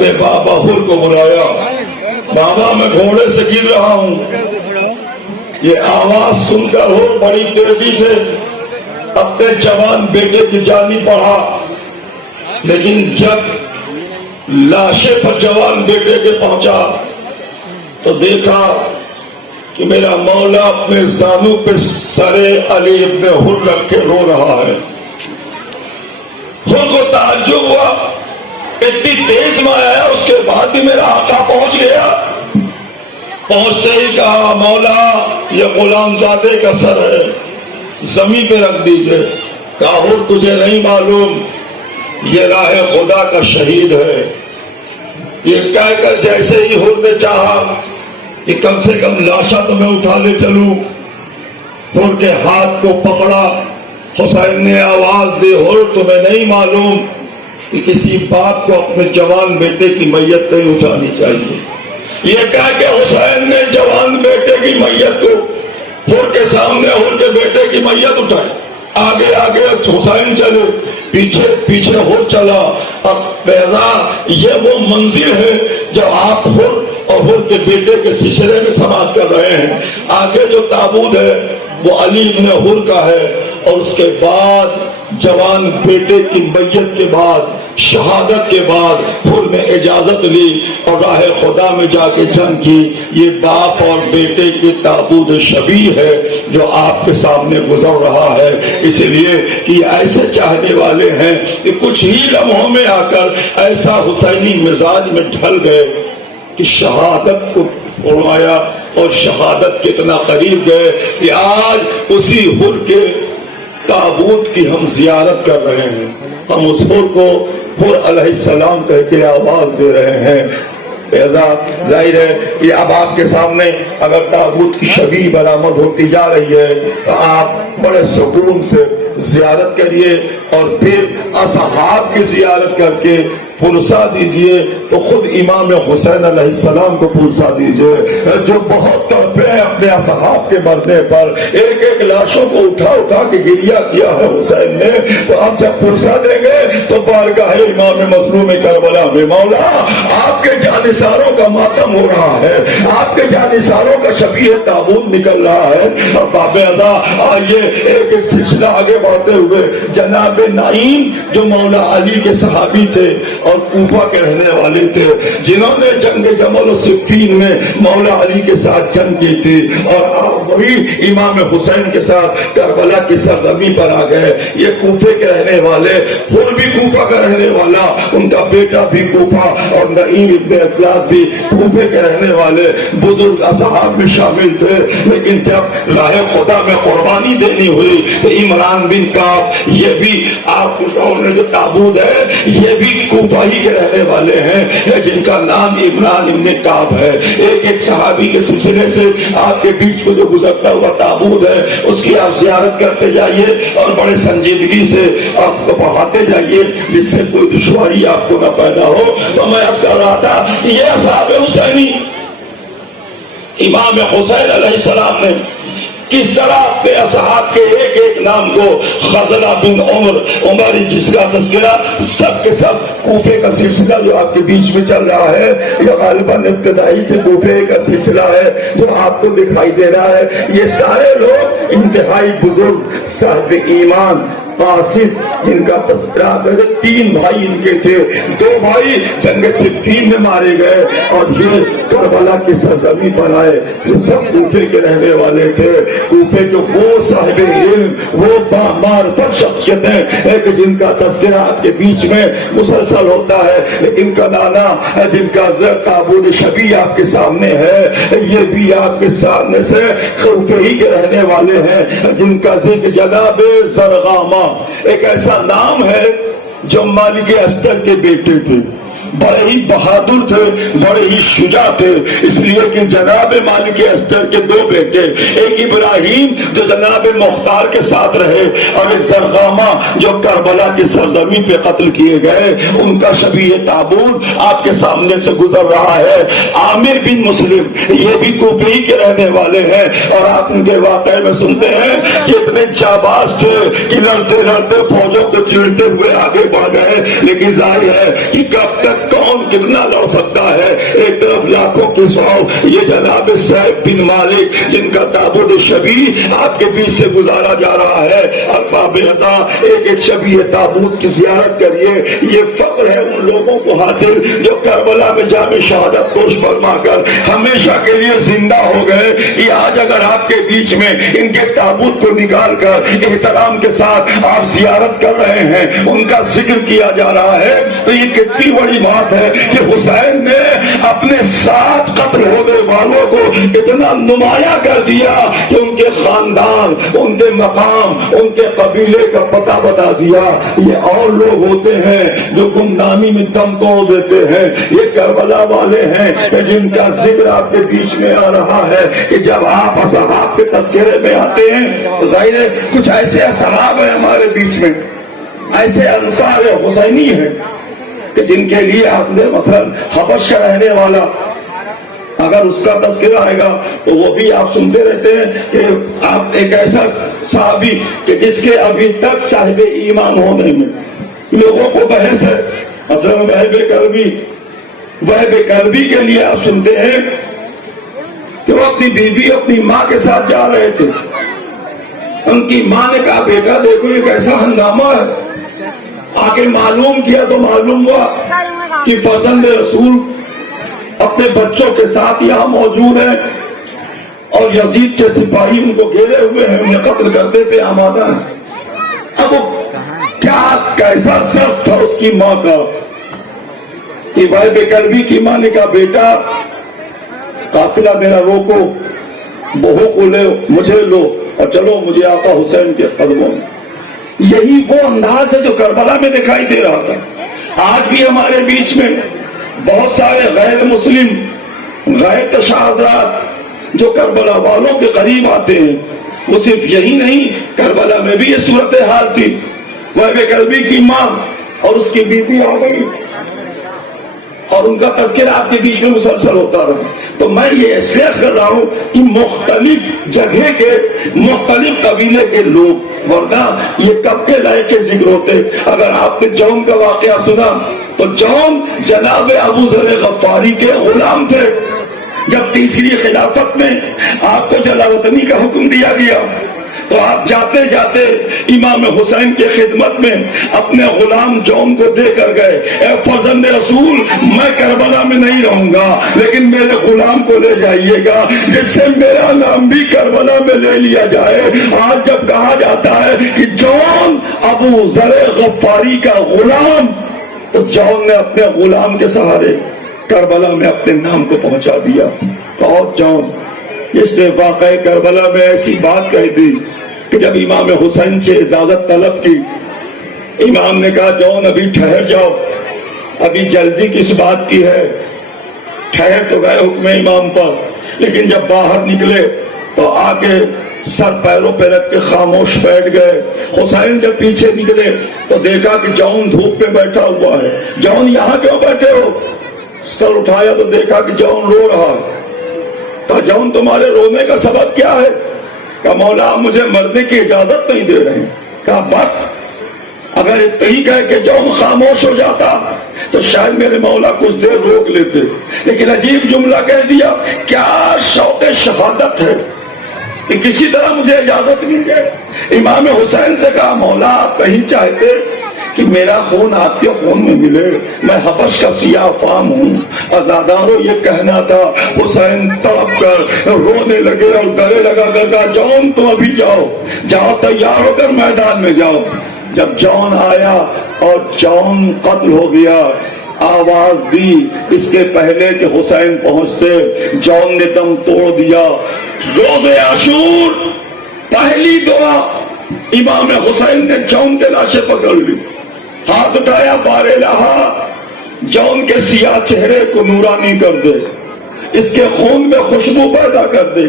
اپنے بابا ہر کو بلایا، بابا میں گھوڑے سے گر رہا ہوں۔ یہ آواز سن کر ہر بڑی تیزی سے اپنے جوان بیٹے کی جانب بڑھا، لیکن جب لاشے پر جوان بیٹے کے پہنچا تو دیکھا کہ میرا مولا اپنے زانوں پہ سرے علی ابن ہر رکھ کے رو رہا ہے۔ ہر کو تعجب ہوا، اتنی تیز میں آیا اس کے بعد بھی میرا آقا پہنچ گیا۔ پہنچتے ہی کہا مولا یہ غلام زادے کا سر ہے، زمین پہ رکھ دیجئے۔ کہا ہر تجھے نہیں معلوم یہ راہ خدا کا شہید ہے۔ یہ کہہ کر جیسے ہی ہر نے چاہا کہ کم سے کم لاشا تو میں اٹھا لے چلوں، ہر کے ہاتھ کو پکڑا۔ حسین نے آواز دی، ہر تمہیں نہیں معلوم کہ کسی باپ کو اپنے جوان بیٹے کی میت نہیں اٹھانی چاہیے؟ یہ کہہ کے حسین نے جوان بیٹے کی میت کو ہر کے سامنے، ہر کے بیٹے کی میت اٹھائی۔ آگے آگے حسین چلے، پیچھے پیچھے ہر چلا۔ اب بیضا یہ وہ منزل ہے جب آپ ہر اور ہر کے بیٹے کے سلسلے میں سماعت کر رہے ہیں۔ آگے جو تابوت ہے وہ علی ابن ہر کا ہے، اور اس کے بعد جوان بیٹے کی میت کے بعد، شہادت کے بعد ہر نے اجازت لی اور راہ خدا میں جا کے جنگ کی۔ یہ باپ اور بیٹے کے تابوت شبیہ ہے جو آپ کے سامنے گزر رہا ہے، اس لیے کہ ایسے چاہنے والے ہیں کہ کچھ ہی لمحوں میں آ کر ایسا حسینی مزاج میں ڈھل گئے کہ شہادت کو فرمایا، اور شہادت کتنا قریب گئے کہ آج اسی ہر کے تابوت کی ہم زیارت کر رہے ہیں۔ ہم اس ہر کو ہر علیہ السلام کہہ کے آواز دے رہے ہیں۔ لہذا ظاہر ہے کہ اب آپ کے سامنے اگر تابوت کی شبیہ برآمد ہوتی جا رہی ہے تو آپ بڑے سکون سے زیارت کریے، اور پھر اصحاب کی زیارت کر کے پرسا دیجئے تو خود امام حسین علیہ السلام کو پرسا دیجئے جو بہت تڑپے ہیں اپنے اصحاب کے مرنے پر۔ ایک ایک لاشوں کو اٹھا اٹھا کے گریہ کیا ہے حسین نے، تو اب جب پرسا دیں گے تو بارگاہ امام مظلوم کربلا میں مولا آپ کے جانثاروں کا ماتم ہو رہا ہے، آپ کے جانثاروں کا شبیہ تابوت نکل رہا ہے۔ اور باب ادا آئیے ایک ایک سلسلہ آگے بڑھتے ہوئے جناب نعیم جو مولا علی کے صحابی تھے اور کوفہ کے رہنے والے تھے، جنہوں نے جنگ جمل و صفین میں مولا علی کے ساتھ جنگ کی تھی، اور آپ وہی امام حسین کے ساتھ کربلا کی سرزمین پر آ گئے۔ یہ کوفے کے رہنے والے، خود بھی کوفہ کا رہنے والا، ان کا بیٹا بھی کوفہ، اور نعیم ابن اطلاق بھی کوفے کے رہنے والے بزرگ اصحاب میں شامل تھے۔ لیکن جب راہ خدا میں قربانی دینی ہوئی تو عمران بن کعب، یہ بھی آپ جو تابوت ہے یہ بھی کوفہ ہی کے رہنے والے ہیں جن کا نام عمران ابن کعب ہے۔ ایک ایک صحابی کے سلسلے سے آپ کے بیچ کو جو گزرتا ہوا تابوت ہے اس کی آپ زیارت کرتے جائیے اور بڑے سنجیدگی سے آپ کو بڑھاتے جائیے جس سے کوئی دشواری آپ کو نہ پیدا ہو۔ تو میں عرض کر رہا تھا کہ یہ اصحاب حسینی امام حسین علیہ السلام نے کس طرح اپنے اصحاب کے ایک ایک نام کو، خزلہ بن عمر جس کا تذکرہ سب کے سب کوفے کا سلسلہ جو آپ کے بیچ میں چل رہا ہے، یہ غالباً ابتدائی سے کوفے کا سلسلہ ہے جو آپ کو دکھائی دے رہا ہے۔ یہ سارے لوگ انتہائی بزرگ صاحب ایمان قاصد جن کا تذکرہ کرے، تین بھائی ان کے تھے، دو بھائی جنگ صفین میں مارے گئے اور یہ کربلا کی سرزمین پر آئے۔ یہ سب کوفے کے رہنے والے تھے، کوفے کے وہ صاحب علم، وہ معرفت شخصیتیں ایک جن کا تذکرہ آپ کے بیچ میں مسلسل ہوتا ہے، لیکن کنانا جن کا تابوت شبیہ آپ کے سامنے ہے یہ بھی آپ کے سامنے سے کوفے ہی کے رہنے والے ہیں جن کا ذکر جناب زرغامہ ایک ایسا نام ہے جو مالک اشتر کے بیٹے تھے، بڑے ہی بہادر تھے، بڑے ہی شجاع تھے، اس لیے کہ جناب مالک اشتر کے دو بیٹے، ایک ابراہیم جو جناب مختار کے ساتھ رہے اور ایک زرغامہ جو کربلا کی سرزمین پہ قتل کیے گئے، ان کا شبیہ تابوت آپ کے سامنے سے گزر رہا ہے۔ عامر بن مسلم یہ بھی کوفے ہی کے رہنے والے ہیں اور آپ ان کے واقعے میں سنتے ہیں کہ اتنے جاباز تھے کہ لڑتے لڑتے فوجوں کو چیرتے ہوئے آگے بڑھ گئے، لیکن ظاہر ہے کہ کب تک کون کتنا لڑ سکتا ہے؟ ایک طرف لاکھوں کی سو، یہ جناب سیف بن مالک جن کا تابوت شبیہ آپ کے بیچ سے گزارا جا رہا ہے، ارباب ازا ایک ایک شبیہ تابوت کی زیارت کریے۔ یہ فخر ہے ان لوگوں کو حاصل جو کربلا میں جام شہادت نوش فرما کر ہمیشہ کے لیے زندہ ہو گئے۔ یہ آج اگر آپ کے بیچ میں ان کے تابوت کو نکال کر احترام کے ساتھ آپ زیارت کر رہے ہیں، ان کا ذکر کیا جا رہا ہے، تو یہ کتنی بڑی بات ہے کہ حسین نے اپنے 7 قتل ہونے والوں کو اتنا نمایاں کر دیا کہ ان کے خاندان، ان کے مقام، ان کے قبیلے کا پتہ بتا دیا۔ یہ اور لوگ ہوتے ہیں جو گمنامی میں دم توڑ دیتے ہیں، یہ کربلا والے ہیں کہ جن کا ذکر آپ کے بیچ میں آ رہا ہے کہ جب آپ اصحاب کے تذکرے میں آتے ہیں تو ظاہر ہے کچھ ایسے اصحاب ہیں ہمارے بیچ میں، ایسے انصار حسینی ہیں کہ جن کے لیے آپ نے مثلا حبش کا رہنے والا، اگر اس کا تذکرہ آئے گا تو وہ بھی آپ سنتے رہتے ہیں کہ آپ ایک ایسا صحابی کہ جس کے ابھی تک صاحب ایمان ہونے میں لوگوں کو بحث ہے، مثلا وہب کربی کے لیے آپ سنتے ہیں کہ وہ اپنی بیوی اپنی ماں کے ساتھ جا رہے تھے، ان کی ماں نے کہا بیٹا دیکھو یہ کیسا ہنگامہ ہے، آ کے معلوم کیا تو معلوم ہوا کہ فرزند رسول اپنے بچوں کے ساتھ یہاں موجود ہیں اور یزید کے سپاہی ان کو گھیرے ہوئے ہیں، انہیں قتل کرنے پہ آمادہ ہیں۔ اب کیا کیسا صرف تھا اس کی ماں کا کہ وہب کربی کی ماں نے کہا بیٹا قافلہ میرا روکو، بہو کو لے مجھے لو اور چلو مجھے آقا حسین کے قدموں میں۔ یہی وہ انداز ہے جو کربلا میں دکھائی دے رہا تھا۔ آج بھی ہمارے بیچ میں بہت سارے غیر مسلم، غیر تشیع حضرات جو کربلا والوں کے قریب آتے ہیں، وہ صرف یہی نہیں، کربلا میں بھی یہ صورتحال تھی، وہب کربی کی ماں اور اس کی بیوی آ گئی اور ان کا تذکرہ آپ کے بیچ میں مسلسل ہوتا رہا۔ تو میں یہ اسٹریس کر رہا ہوں کہ مختلف جگہ کے مختلف قبیلے کے لوگ، ورنہ یہ کب کے لائق کے ذکر ہوتے۔ اگر آپ نے جون کا واقعہ سنا تو جون جناب ابو ذر غفاری کے غلام تھے۔ جب تیسری خلافت میں آپ کو جلا وطنی کا حکم دیا گیا تو آپ جاتے جاتے امام حسین کے خدمت میں اپنے غلام جون کو دے کر گئے، اے فرزند رسول میں کربلا میں نہیں رہوں گا لیکن میرے غلام کو لے جائیے گا جس سے میرا نام بھی کربلا میں لے لیا جائے۔ آج جب کہا جاتا ہے کہ جون ابو ذر غفاری کا غلام، تو جون نے اپنے غلام کے سہارے کربلا میں اپنے نام کو پہنچا دیا۔ اور جون اس نے واقعہ کربلا میں ایسی بات کہہ دی کہ جب امام حسین سے اجازت طلب کی، امام نے کہا جون ابھی ٹھہر جاؤ، ابھی جلدی کس بات کی ہے؟ ٹھہر تو گئے حکم امام پر، لیکن جب باہر نکلے تو آ کے سر پیروں پہ رکھ کے خاموش بیٹھ گئے۔ حسین جب پیچھے نکلے تو دیکھا کہ جون دھوپ پہ بیٹھا ہوا ہے۔ جون یہاں کیوں بیٹھے ہو؟ سر اٹھایا تو دیکھا کہ جون رو رہا ہے۔ کہا جون تمہارے رونے کا سبب کیا ہے؟ کہا مولا مجھے مرنے کی اجازت نہیں دے رہے۔ کہا بس اگر اتنی کہہ کہ جون خاموش ہو جاتا تو شاید میرے مولا کچھ دیر روک لیتے، لیکن عجیب جملہ کہہ دیا، کیا شوق شہادت ہے کہ کسی طرح مجھے اجازت مل جائے۔ امام حسین سے کہا مولا آپ نہیں چاہتے کہ میرا خون آپ کے خون میں ملے؟ میں حبش کا سیاہ فام ہوں۔ ازاداروں یہ کہنا تھا۔ حسین تڑپ کر رونے لگے اور گلے لگا کر کہا جون تم ابھی جاؤ، جاؤ تیار ہو کر میدان میں جاؤ۔ جب جون آیا اور جون قتل ہو گیا، آواز دی اس کے پہلے کہ حسین پہنچتے، جون نے دم توڑ دیا۔ روز عاشور پہلی دعا امام حسین نے جون کے لاشیں پکڑ لی، ہاتھ اٹھایا، بار الہا جون کے سیاہ چہرے کو نورانی کر دے، اس کے خون میں خوشبو پیدا کر دے،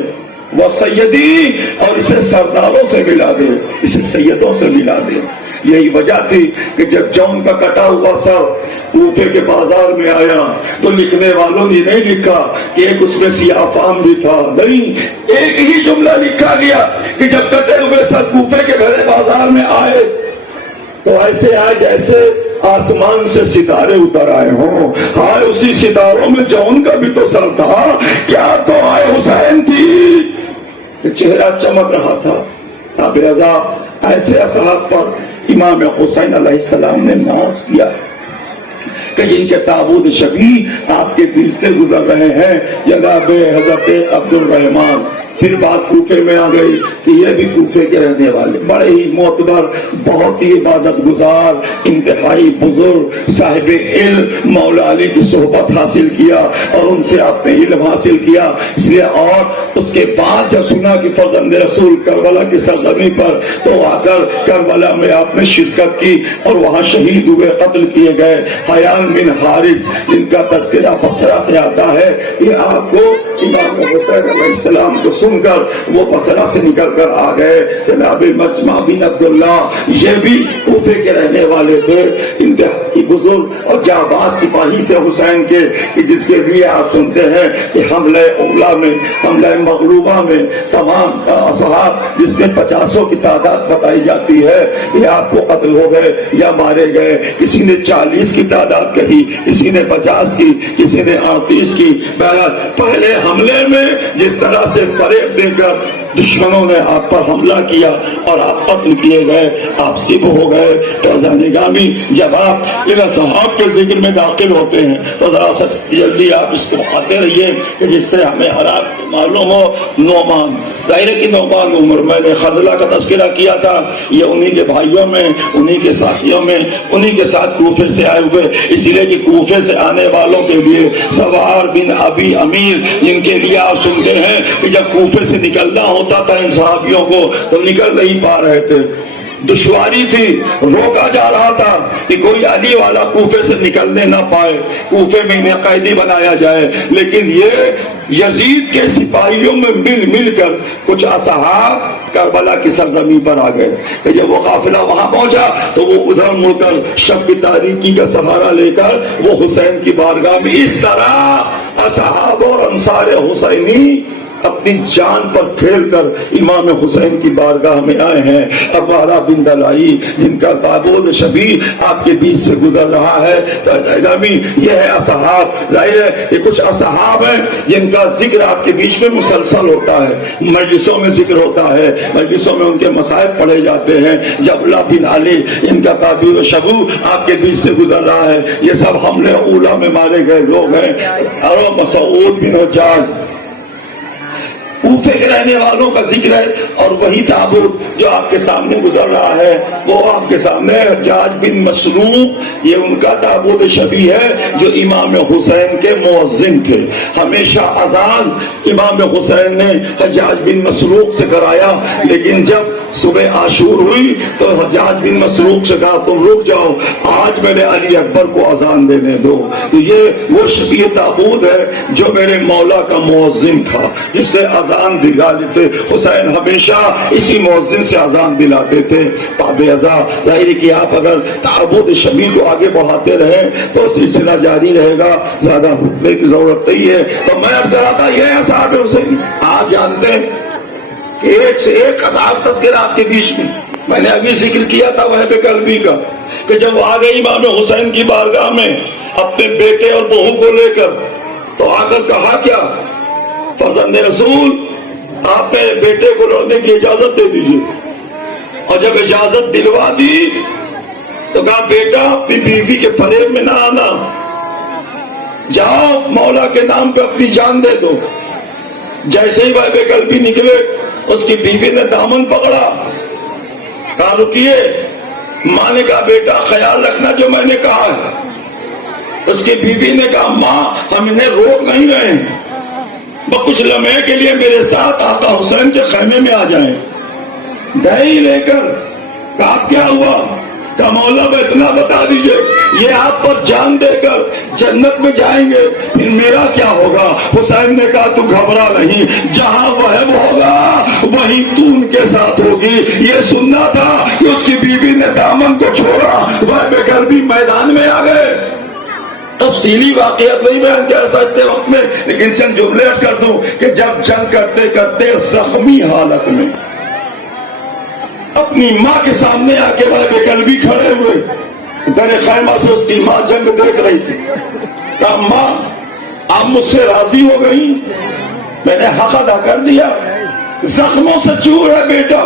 وہ سیدی، اور اسے سرداروں سے ملا دے، اسے سیدوں سے ملا دے۔ یہی وجہ تھی کہ جب جون کا کٹا ہوا سر کوفے کے بازار میں آیا تو لکھنے والوں نے نہیں لکھا کہ ایک اس میں سیاہ فام بھی تھا، نہیں، ایک ہی جملہ لکھا گیا کہ جب کٹے ہوئے سر کوفے کے بڑے بازار میں آئے تو ایسے آئے جیسے آسمان سے ستارے اتر آئے ہوں. ہائے اسی ستاروں میں جو ان کا بھی تو سر تھا. کیا تو آئے حسین تھی, چہرہ چمک رہا تھا. اب رضا ایسے اصحاب پر امام حسین علیہ السلام نے ناز کیا کہ جن کے تابوت شبیہ آپ کے دل سے گزر رہے ہیں. جناب حضرت عبد الرحمان. پھر بات کوفے میں آ گئی کہ یہ بھی کوفے کے رہنے والے, بڑے ہی معتبر, بہت ہی عبادت گزار, انتہائی بزرگ صاحب علم, مولا علی کی صحبت حاصل کیا اور ان سے آپ نے علم حاصل کیا. اس لیے اور اس کے بعد جب سنا کہ فرزند رسول کربلا کی سرزمین پر, تو آ کر کربلا میں آپ نے شرکت کی اور وہاں شہید ہوئے, قتل کیے گئے. حیان بن حارث جن کا تذکرہ بصرہ سے آتا ہے, یہ آپ کو امام حسین علیہ السلام کو سن کر وہ بصرہ سے نکل کر آ گئے. جناب مجمع بن عبداللہ یہ بھی کوفے کے رہنے والے تھے, انتہائی بزرگ اور جانباز سپاہی تھے حسین کے, کہ جس کے لیے آپ سنتے ہیں کہ حملہ اولا میں, حملہ مغلوبہ میں تمام اصحاب جس میں 50 کی تعداد بتائی جاتی ہے, یہ آپ کو قتل ہو گئے یا مارے گئے. کسی نے 40 کی تعداد کہی, کسی نے 50 کی, کسی نے 38 کی. بہرحال پہلے حملے میں جس طرح سے فریب دے کر دشمنوں نے آپ پر حملہ کیا اور آپ قتل کیے گئے, آپ سب ہو گئے. تو نگامی جب آپ ان اصحاب کے ذکر میں داخل ہوتے ہیں تو ذرا سا جلدی آپ اس کو آتے رہیے کہ جس سے ہمیں آپ معلوم ہو. نعمان, ظاہر کی نعمان عمر, میں نے خزلہ کا تذکرہ کیا تھا, یہ انہی کے بھائیوں میں, انہی کے ساتھیوں میں, انہی کے ساتھ کوفے سے آئے ہوئے. اسی لیے کہ کوفے سے آنے والوں کے لیے سوار بن ابی امیر, جن کے لیے آپ سنتے ہیں کہ جب کوفے سے نکلنا ہوتا تھا ان صحابیوں کو تو نکل نہیں پا رہے تھے, دشواری تھی, روکا جا رہا تھا کہ کوئی علی والا کوفے سے نکلنے نہ پائے, کوفے میں انہیں قیدی بنایا جائے. لیکن یہ یزید کے سپاہیوں میں مل مل کر کچھ اصحاب کربلا کی سرزمین پر آ گئے. کہ جب وہ قافلہ وہاں پہنچا تو وہ ادھر مڑ کر شب کی تاریکی کا سہارا لے کر وہ حسین کی بارگاہ میں اس طرح اصحاب اور انصار حسینی اپنی جان پر کھیل کر امام حسین کی بارگاہ میں آئے ہیں. عبارہ بن دلائی جن کا تابوت شبیہ آپ کے بیچ سے گزر رہا ہے. یہ ہے اصحاب. ظاہر ہے یہ کچھ اصحاب ہیں جن کا ذکر آپ کے بیچ میں مسلسل ہوتا ہے, مجلسوں میں ذکر ہوتا ہے, مجلسوں میں ان کے مصائب پڑھے جاتے ہیں. جبلہ بن علی ان کا تعبیر و شبو آپ کے بیچ سے گزر رہا ہے. یہ سب حملے اولا میں مارے گئے لوگ ہیں. اور مسعود بن حجاج کوفے کے رہنے والوں کا ذکر ہے, اور وہی تابوت جو آپ کے سامنے گزر رہا ہے وہ آپ کے سامنے حجاج بن مسروق, یہ ان کا تابوت شبیہ ہے جو امام حسین کے مؤذن تھے. ہمیشہ اذان امام حسین نے حجاج بن مسروق سے کرایا, لیکن جب صبح عاشور ہوئی تو حجاج بن مسروق سے کہا تم رک جاؤ, آج میرے علی اکبر کو اذان دینے دو. تو یہ وہ شبیہ تابوت ہے جو میرے مولا کا مؤذن تھا, جس سے اذان دلا دیتے. حسین ہمیشہ اسی مؤذن سے اذان دلاتے تھے. باب ازا ظاہر کہ آپ اگر تعبد شبیہ کو آگے بڑھاتے رہیں تو سلسلہ جاری رہے گا, زیادہ خطبے کی ضرورت نہیں ہے. تو میں اب کہا تھا یہ اصحاب حسین, آپ جانتے ہیں کہ ایک سے ایک اصحاب تذکرہ آپ کے بیچ میں نے ابھی ذکر کیا تھا وہب قلبی کا, کہ جب آ گئے امام حسین کی بارگاہ میں اپنے بیٹے اور بہو کو لے کر, تو آ کر کہا کیا, فرزند رسول آپ نے بیٹے کو لڑنے کی اجازت دے دیجیے. اور جب اجازت دلوا دی تو کہا بیٹا اپنی بیوی کے فریب میں نہ آنا, جاؤ مولا کے نام پہ اپنی جان دے دو. جیسے ہی بے قلبی نکلے اس کی بیوی نے دامن پکڑا, کہا رکیے. ماں نے کہا بیٹا خیال رکھنا جو میں نے کہا ہے. اس کی بیوی نے کہا ماں ہم انہیں روک نہیں رہے, کچھ لمحے کے لیے میرے ساتھ آقا حسین کے خیمے میں آ جائیں. گئے ہی لے کر, کہا کیا ہوا, کہا مولا میں اتنا بتا دیجئے یہ آپ پر جان دے کر جنت میں جائیں گے, پھر میرا کیا ہوگا. حسین نے کہا تو گھبرا نہیں, جہاں وہب ہوگا وہیں تو ان کے ساتھ ہوگی. یہ سننا تھا کہ اس کی بیوی نے دامن کو چھوڑا, وہب قلبی میدان میں آ گئے. تفصیلی واقعات نہیں بیان کر سکتے وقت میں, لیکن چند جملے اٹھ کر دوں کہ جب جنگ کرتے کرتے زخمی حالت میں اپنی ماں کے سامنے آ کے بے قلبی کھڑے ہوئے، در خیمہ سے اس کی ماں جنگ دیکھ رہی تھی، کہا ماں آپ مجھ سے راضی ہو گئی، میں نے حق ادا کر دیا، زخموں سے چور ہے بیٹا۔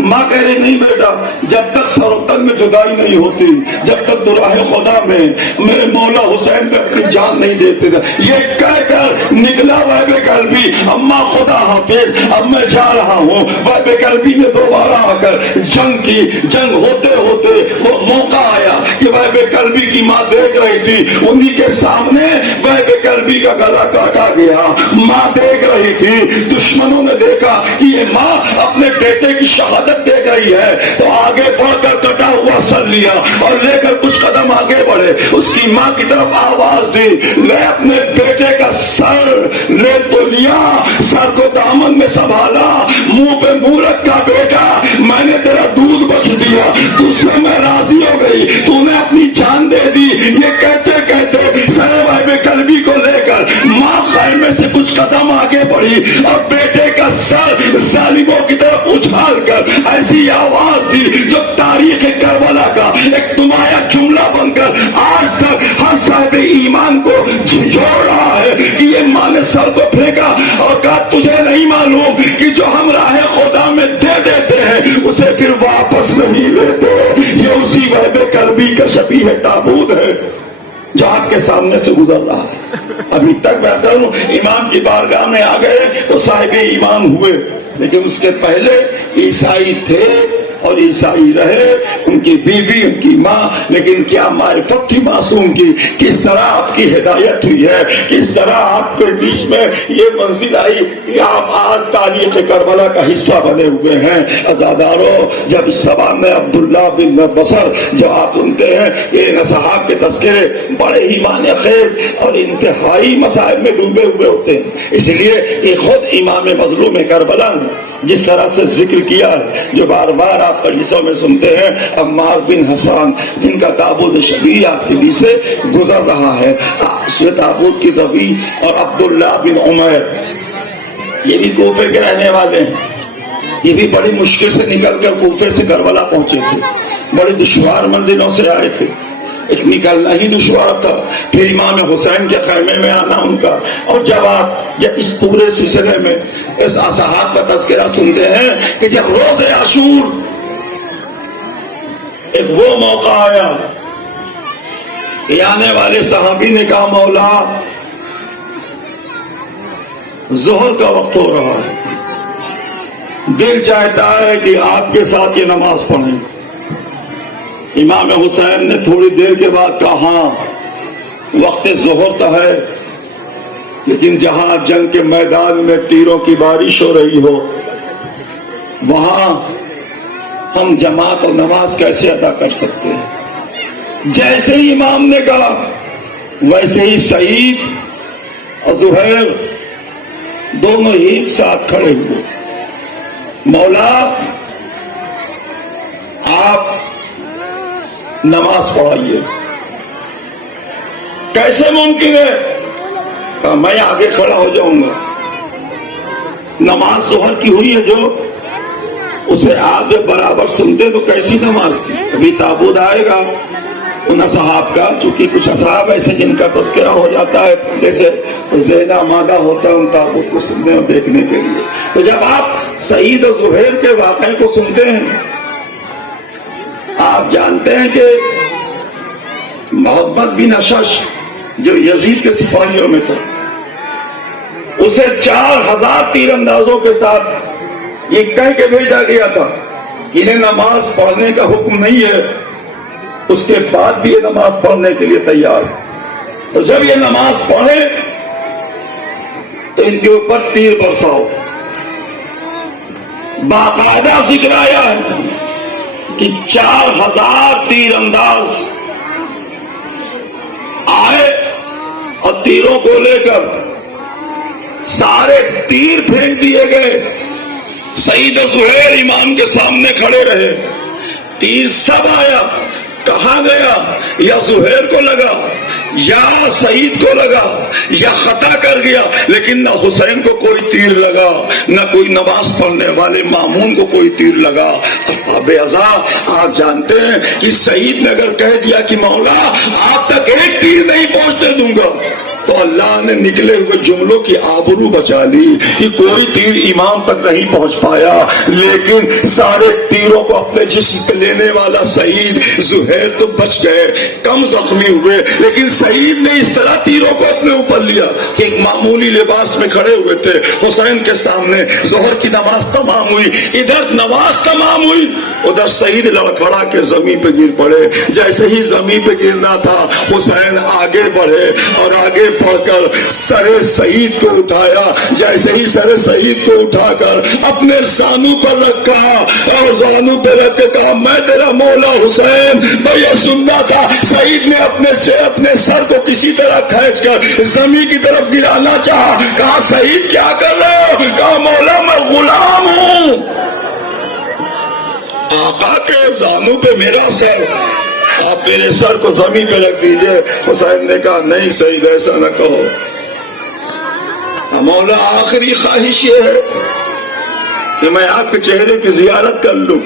ماں کہہ رہی نہیں بیٹا، جب تک سر و تن میں جدائی نہیں ہوتی، جب تک دراہ خدا میں میرے مولا حسین میں اپنی جان نہیں دیتے تھے۔ یہ کہہ کر نکلا وہب قلبی، اماں خدا حافظ اب میں جا رہا ہوں۔ وہب قلبی نے دوبارہ آ کر جنگ کی، جنگ ہوتے ہوتے وہ موقع آیا کہ وہب قلبی کی ماں دیکھ رہی تھی، انہی کے سامنے وہب قلبی کا گلا کاٹا گیا۔ ماں دیکھ رہی تھی، دشمنوں نے دیکھا کہ یہ ماں اپنے بیٹے کی شہادت دیکھ رہی ہے تو آگے بڑھ کر کٹا ہوا سر لیا اور لے کر کچھ قدم آگے بڑھے، اس کی ماں کی طرف آواز دی، میں اپنے بیٹے کا سر لے تو لیا، سر کو دامن میں سنبھالا، منہ پہ منہ رکھا، بیٹا میں نے تیرا دودھ بخش دیا، تجھ سے میں راضی ہو گئی، تو نے اپنی جان دے دی۔ یہ کہتے کہتے سر وہب قلبی کو لے کر ماں خیمے سے کچھ قدم آگے بڑھی اور بیٹے کا سر ظالموں کی طرف اچھال کر ایسی آواز دی جو تاریخ کربلا کا ایک نمایاں جملہ بن کر آج تک ہر صاحب ایمان کو جھنجھوڑ رہا ہے کہ یہ ماں نے سر کو پھینکا اور کہا تجھے نہیں معلوم کہ جو ہم راہ خدا میں دے دیتے ہیں اسے پھر واپس نہیں لیتے۔ یہ اسی وہب قلبی کا شبیہ تابوت ہے جو آپ کے سامنے سے گزر رہا ہے۔ ابھی تک بیٹھا ہوں، امام کی بارگاہ میں آ گئے تو صاحب ایمان ہوئے، لیکن اس کے پہلے عیسائی تھے اور عیسائی رہے، ان کی بیوی ان کی ماں، لیکن کیا معرفت تھی معصوم کی، کس طرح آپ کی ہدایت ہوئی ہے، کس طرح آپ کے بیچ میں یہ منزل آئی کہ آپ آج تاریخ کربلا کا حصہ بنے ہوئے ہیں۔ عزادارو، جب اس زبان میں عبداللہ بن بصر جب آپ سنتے ہیں کہ ان صحاب کے تذکرے بڑے ہی معنی خیز اور انتہائی مسائل میں ڈوبے ہوئے ہوتے ہیں، اس لیے کہ خود امام مظلوم کربلا نے جس طرح سے ذکر کیا ہے، جو بار بار آپ حدیثوں میں سنتے ہیں، عمار بن حسان جن کا تابوت شبیہ آپ کے بیچ سے گزر رہا ہے، اس تابوت کی طبی، اور عبداللہ بن عمیر یہ بھی کوفے کے رہنے والے ہیں، یہ بھی بڑی مشکل سے نکل کر کوفے سے کربلا پہنچے تھے، بڑی دشوار منزلوں سے آئے تھے، ایک نکلنا ہی دشوار تھا، پھر امام حسین کے خیمے میں آنا ان کا۔ اور جب اس پورے سلسلے میں اس اصحاب کا تذکرہ سنتے ہیں کہ جب روز عاشور ایک وہ موقع آیا کہ آنے والے صحابی نے کہا مولا ظہر کا وقت ہو رہا ہے، دل چاہتا ہے کہ آپ کے ساتھ یہ نماز پڑھیں۔ امام حسین نے تھوڑی دیر کے بعد کہا ہاں وقت ظہر تو ہے، لیکن جہاں جنگ کے میدان میں تیروں کی بارش ہو رہی ہو وہاں ہم جماعت اور نماز کیسے ادا کر سکتے ہیں؟ جیسے ہی امام نے کہا ویسے ہی سعید اور زہیر دونوں ہی ایک ساتھ کھڑے ہوئے، مولا آپ نماز پڑھائیے۔ کیسے ممکن ہے؟ کہا میں آگے کھڑا ہو جاؤں گا، نماز ظہر کی ہوئی ہے جو اسے آپ برابر سنتے تو کیسی نماز تھی؟ ابھی تابوت آئے گا ان اصحاب کا، چونکہ کچھ اصحاب ایسے جن کا تذکرہ ہو جاتا ہے جیسے زینا مادہ ہوتا ہے ان تابوت کو سننے اور دیکھنے کے لیے، تو جب آپ سعید اور زہیر کے واقعے کو سنتے ہیں آپ جانتے ہیں کہ محمد بن اشش جو یزید کے سپاہیوں میں تھا اسے 4000 تیر اندازوں کے ساتھ یہ کہہ کے بھیجا گیا تھا کہ انہیں نماز پڑھنے کا حکم نہیں ہے، اس کے بعد بھی یہ نماز پڑھنے کے لیے تیار ہے، تو جب یہ نماز پڑھے تو ان کے اوپر تیر برساؤ۔ باقاعدہ ذکر آیا ہے کہ 4000 تیر انداز آئے اور تیروں کو لے کر سارے تیر پھینک دیے گئے، سعید و زہیر امام کے سامنے کھڑے رہے، تیر سب آیا، کہاں گیا؟ یا زہیر کو لگا یا سعید کو لگا یا خطا کر گیا، لیکن نہ حسین کو کوئی تیر لگا، نہ کوئی نماز پڑھنے والے مامون کو کوئی تیر لگا۔ اب ازا آپ جانتے ہیں کہ سعید نے اگر کہہ دیا کہ مولا آپ تک ایک تیر نہیں پہنچنے دوں گا، تو اللہ نے نکلے ہوئے جملوں کی آبرو بچا لی کہ کوئی تیر امام تک نہیں پہنچ پایا، لیکن سارے تیروں کو اپنے جسم پہ لینے والا سعید، زہیر تو بچ گئے، کم زخمی ہوئے، لیکن سعید نے اس طرح تیروں کو اپنے اوپر لیا کہ ایک معمولی لباس میں کھڑے ہوئے تھے حسین کے سامنے، ظہر کی نماز تمام ہوئی، ادھر نماز تمام ہوئی، ادھر سعید لڑکھڑا کے زمین پہ گر پڑے۔ جیسے ہی زمین پہ گرنا تھا حسین آگے بڑھے اور آگے پڑھ کر سر سعید کو اٹھایا، جیسے ہی سر سعید کو اٹھا کر اپنے زانو پر رکھا اور زانو پہ رکھ کے کہا میں تیرا مولا حسین۔ میں یہ سننا تھا، سعید نے اپنے سر کو کسی طرح کھینچ کر زمین کی طرف گرانا چاہا، کہا سعید کیا کر رہے ہو؟ کہا مولا میں غلام ہوں، آقا کے زانو پہ میرا سر، آپ میرے سر کو زمین پہ رکھ دیجئے۔ حسین نے کہا نہیں سعید ایسا نہ کہو، مولا آخری خواہش یہ ہے کہ میں آپ کے چہرے کی زیارت کر لوں۔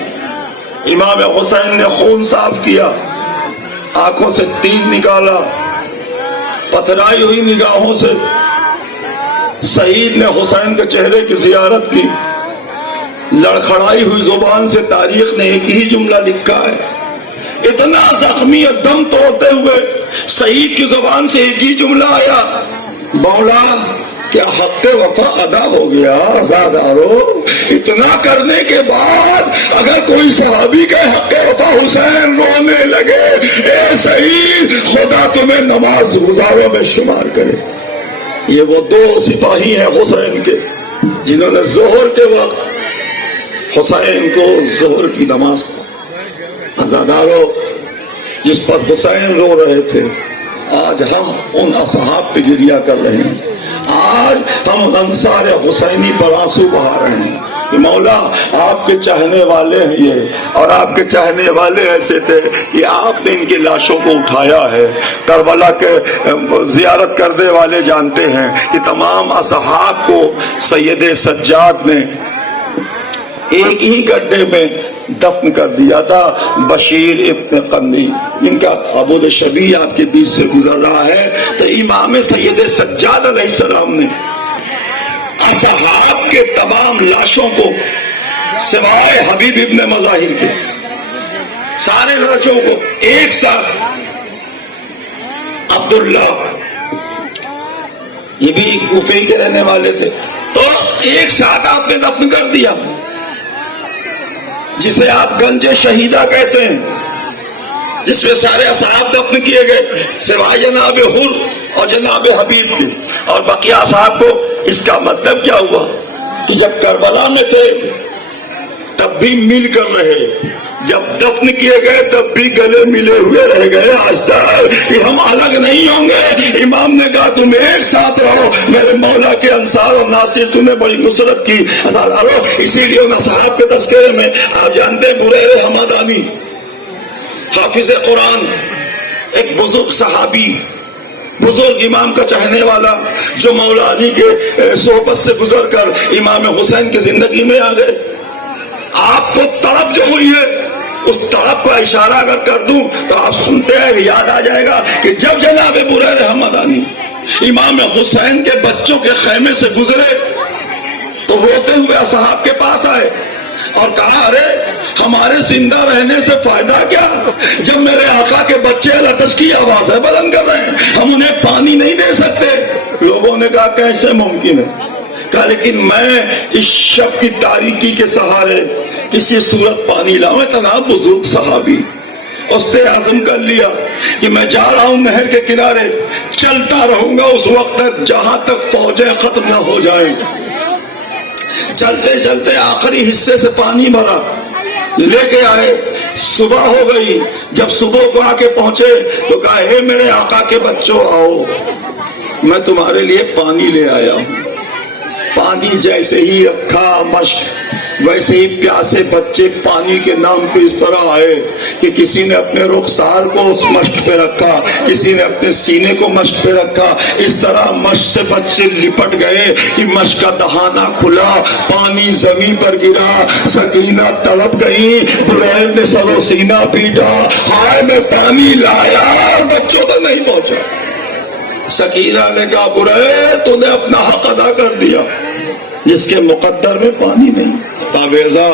امام حسین نے خون صاف کیا، آنکھوں سے تیر نکالا، پتھرائی ہوئی نگاہوں سے سعید نے حسین کے چہرے کی زیارت کی، لڑکھڑائی ہوئی زبان سے تاریخ نے ایک ہی جملہ لکھا ہے، اتنا زخمی اور دم توڑتے ہوئے سعید کی زبان سے ایک ہی جملہ آیا، مولا کیا حق وفا ادا ہو گیا؟ عزادارو اتنا کرنے کے بعد اگر کوئی صحابی کے حق وفا حسین رونے لگے، اے سعید خدا تمہیں نماز گزاروں میں شمار کرے۔ یہ وہ دو سپاہی ہیں حسین کے جنہوں نے ظہر کے وقت حسین کو ظہر کی نماز کو، عزادارو جس پر حسین رو رہے تھے، آج ہم ان اصحاب پہ گریہ کر رہے ہیں، آج ہم انصار حسینی پر آنسو بہا رہے ہیں کہ مولا آپ کے چاہنے والے ہیں یہ، اور آپ کے چاہنے والے ایسے تھے کہ آپ نے ان کی لاشوں کو اٹھایا ہے۔ کربلا کے زیارت کرنے والے جانتے ہیں کہ تمام اصحاب کو سید سجاد نے ایک ہی گڈھے میں دفن کر دیا تھا۔ بشیر ابن قندی جن کا عبود شبیہ آپ کے بیچ سے گزر رہا ہے، تو امام سید سجاد علیہ السلام نے اصحاب کے تمام لاشوں کو سوائے حبیب ابن مظاہر کے سارے لاشوں کو ایک ساتھ، عبداللہ یہ بھی کوفے کے رہنے والے تھے، تو ایک ساتھ آپ نے دفن کر دیا، جسے آپ گنج شہیدہ کہتے ہیں، جس میں سارے اصحاب دفن کیے گئے سوائے جناب حر اور جناب حبیب کے، اور بقیہ اصحاب کو۔ اس کا مطلب کیا ہوا کہ جب کربلا میں تھے تب بھی مل کر رہے، جب دفن کیے گئے تب بھی گلے ملے ہوئے رہ گئے، آج تک کہ ہم الگ نہیں ہوں گے۔ امام نے کہا تم ایک ساتھ رہو، میرے مولا کے انصار اور ناصر تم نے بڑی نصرت کی، اسی لیے ان اصحاب کے تذکرے میں آپ جانتے ہیں بریر حمدانی حافظ قرآن، ایک بزرگ صحابی، بزرگ امام کا چاہنے والا، جو مولا علی کے صحبت سے گزر کر امام حسین کی زندگی میں آ گئے، آپ کو تڑپ جو ہوئی ہے اس تڑپ کا اشارہ اگر کر دوں تو آپ سنتے ہیں، یاد آ جائے گا کہ جب جناب بریر حمدانی امام حسین کے بچوں کے خیمے سے گزرے تو روتے ہوئے اصحاب کے پاس آئے اور کہا ارے ہمارے زندہ رہنے سے فائدہ کیا جب میرے آقا کے بچے لطش کی آوازیں بلند کر رہے ہیں، ہم انہیں پانی نہیں دے سکتے۔ لوگوں نے کہا کیسے ممکن ہے؟ کہا لیکن میں اس شب کی تاریکی کے سہارے کسی صورت پانی لاؤں۔ اتنا بزرگ صحابی، اس نے عزم کر لیا کہ میں جا رہا ہوں نہر کے کنارے، چلتا رہوں گا اس وقت تک جہاں تک فوجیں ختم نہ ہو جائیں۔ چلتے چلتے آخری حصے سے پانی بھرا، لے کے آئے، صبح ہو گئی۔ جب صبح کو آ کے پہنچے تو کہا اے میرے آقا کے بچوں آؤ، میں تمہارے لیے پانی لے آیا ہوں۔ پانی جیسے ہی رکھا مشق، ویسے ہی پیاسے بچے پانی کے نام پہ اس طرح آئے کہ کسی نے اپنے رخسار کو اس مشق پہ رکھا، کسی نے اپنے سینے کو مشق پہ رکھا، اس طرح مشق سے بچے لپٹ گئے کہ مشق کا دہانہ کھلا، پانی زمین پر گرا، سکینہ تڑپ گئی، بریل نے سر و سینہ پیٹا، ہائے میں پانی لایا، بچوں تک نہیں پہنچا۔ سکینہ نے کہا بریل تو نے اپنا حق ادا کر دیا، جس کے مقدر میں پانی نہیں۔ باویزا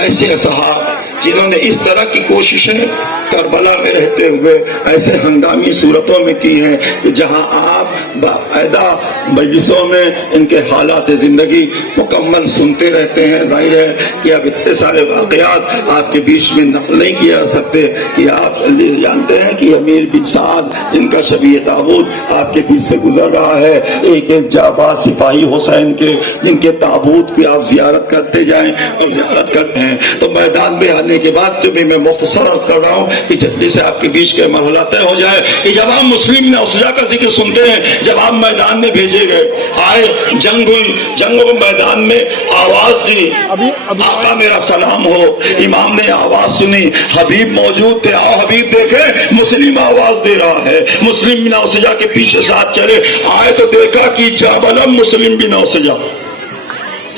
ایسے اصحاب جنہوں نے اس طرح کی کوششیں کربلا میں رہتے ہوئے ایسے ہنگامی صورتوں میں کی ہیں کہ جہاں آپ باقاعدہ مجلسوں میں ان کے حالات زندگی مکمل سنتے رہتے ہیں، ظاہر ہے کہ اب اتنے سارے واقعات آپ کے بیچ میں نقل نہیں کیے جا سکتے کہ آپ جانتے ہیں کہ امیر بن سعد جن کا شبیہ تابوت آپ کے بیچ سے گزر رہا ہے، ایک ایک جانباز سپاہی حسین کے جن کے تابوت کی آپ زیارت کرتے جائیں اور زیارت کرتے ہیں تو میدان میں آنے کے بعد جب میں مختصر عرض کر رہا ہوں کہ جلدی سے آپ کے بیچ کے مرحلہ طے ہو جائے کہ جب آپ مسلم نے اسجا کا ذکر سنتے ہیں، جب آپ میدان میں بھیجے گئے، آئے، جنگ ہوئی، جنگوں میں میدان میں آواز دی، آقا میرا سلام ہو، امام نے آواز سنی، حبیب موجود تھے، آؤ حبیب دیکھیں مسلم آواز دے رہا ہے، مسلم بن اسجا کے پیچھے ساتھ چلے، آئے تو دیکھا کہ جابلم مسلم بن اسجا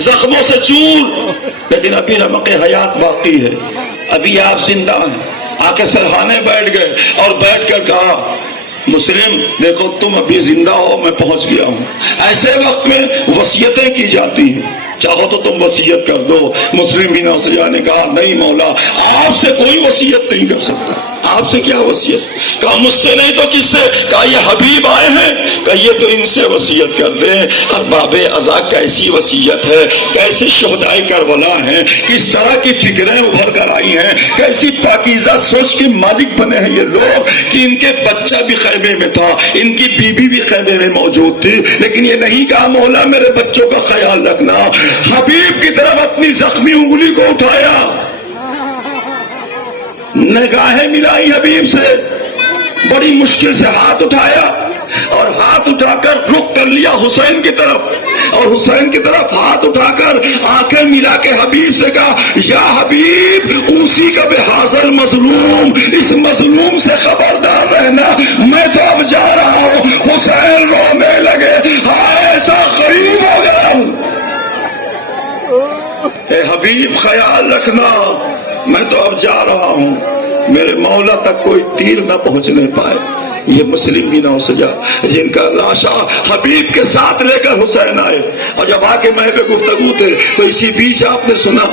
زخموں سے چور، لیکن ابھی رمق حیات باقی ہے، ابھی آپ زندہ ہیں۔ آ کے سرہانے بیٹھ گئے اور بیٹھ کر کہا مسلم دیکھو تم ابھی زندہ ہو، میں پہنچ گیا ہوں۔ ایسے وقت میں وصیتیں کی جاتی ہیں، چاہو تو تم وصیت کر دو۔ مسلم بن اسجا نے کہا نہیں مولا، آپ سے کوئی وصیت نہیں کر سکتا، آپ سے کیا وصیت؟ کہا مجھ سے نہیں تو کس سے؟ کہا یہ حبیب آئے ہیں، کہا یہ تو ان سے وصیت کر دیں۔ ارباب ازا کیسی وصیت ہے، کیسے شہدائے کربلا ہیں، کس طرح کی فکریں ابھر کر آئی ہیں، کیسی پاکیزہ سوچ کے مالک بنے ہیں یہ لوگ کہ ان کے بچہ بھی خیمے میں تھا، ان کی بیوی بھی خیمے میں موجود تھی، لیکن یہ نہیں کہا مولا میرے بچوں کا خیال رکھنا۔ حبیب کی طرف اپنی زخمی انگلی کو اٹھایا، نگاہیں ملائی حبیب سے، بڑی مشکل سے ہاتھ اٹھایا اور ہاتھ اٹھا کر رخ کر لیا حسین کی طرف، اور حسین کی طرف ہاتھ اٹھا کر آنکھیں ملا کے حبیب سے کہا یا حبیب اوسی کا بے حاصل مظلوم، اس مظلوم سے خبردار رہنا، میں تو اب جا رہا ہوں۔ حسین رونے لگے، ہائے ایسا قریب ہو گیا، اے حبیب خیال رکھنا، میں تو اب جا رہا ہوں، میرے مولا تک کوئی تیر نہ پہنچنے پائے۔ یہ مسلم بن اسجا جن کا لاشا حبیب کے ساتھ لے کر حسین آئے، اور جب آ کے محل گفتگو تھے تو اسی بیچ آپ نے سنا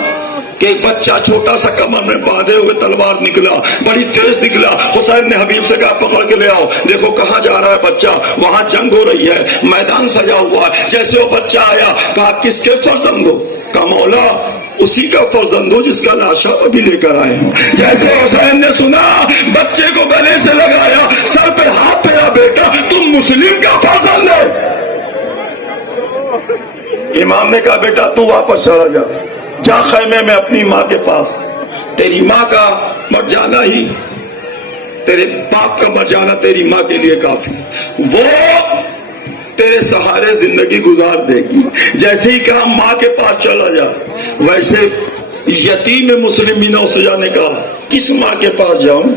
کہ ایک بچہ چھوٹا سا کمر میں باندھے ہوئے تلوار نکلا، بڑی تیز نکلا۔ حسین نے حبیب سے کہا پکڑ کے لے آؤ، دیکھو کہاں جا رہا ہے بچہ، وہاں جنگ ہو رہی ہے، میدان سجا ہوا ہے۔ جیسے وہ بچہ آیا کہا کس کے فرزند ہو؟ کہا مولا اسی کا فرزند ہو جس کا لاشا ابھی لے کر آئے ہیں۔ جیسے حسین نے سنا بچے کو گلے سے لگایا، سر پہ ہاتھ پھیرا، بیٹا تم مسلم کا فرزند ہے۔ امام نے کہا بیٹا تو واپس چلا جا، جا خیمے میں اپنی ماں کے پاس، تیری ماں کا مر جانا ہی، تیرے باپ کا مر جانا تیری ماں کے لیے کافی، وہ تیرے سہارے زندگی گزار دے گی۔ جیسے ہی کہا ماں کے پاس چلا جا، ویسے یتیم مسلم بن اسجا نے کہا کس ماں کے پاس جاؤں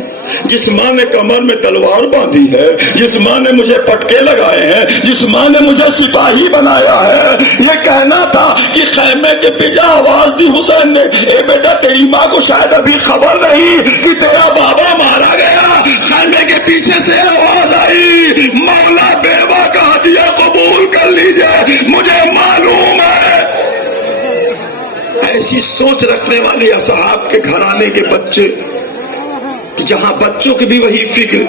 جس ماں نے کمر میں تلوار باندھی ہے، جس ماں نے مجھے پٹکے لگائے ہیں، جس ماں نے مجھے سپاہی بنایا ہے۔ یہ کہنا تھا کہ خیمے کے پیچھے آواز دی حسین نے، اے بیٹا تیری ماں کو شاید ابھی خبر نہیں کہ تیرا بابا مارا گیا۔ خیمے کے پیچھے سے آواز آئی مولا بیوہ کا ہدیہ قبول کر لیجئے، مجھے معلوم ہے۔ ایسی سوچ رکھنے والے اصحاب کے گھرانے کے بچے کہ جہاں بچوں کی بھی وہی فکر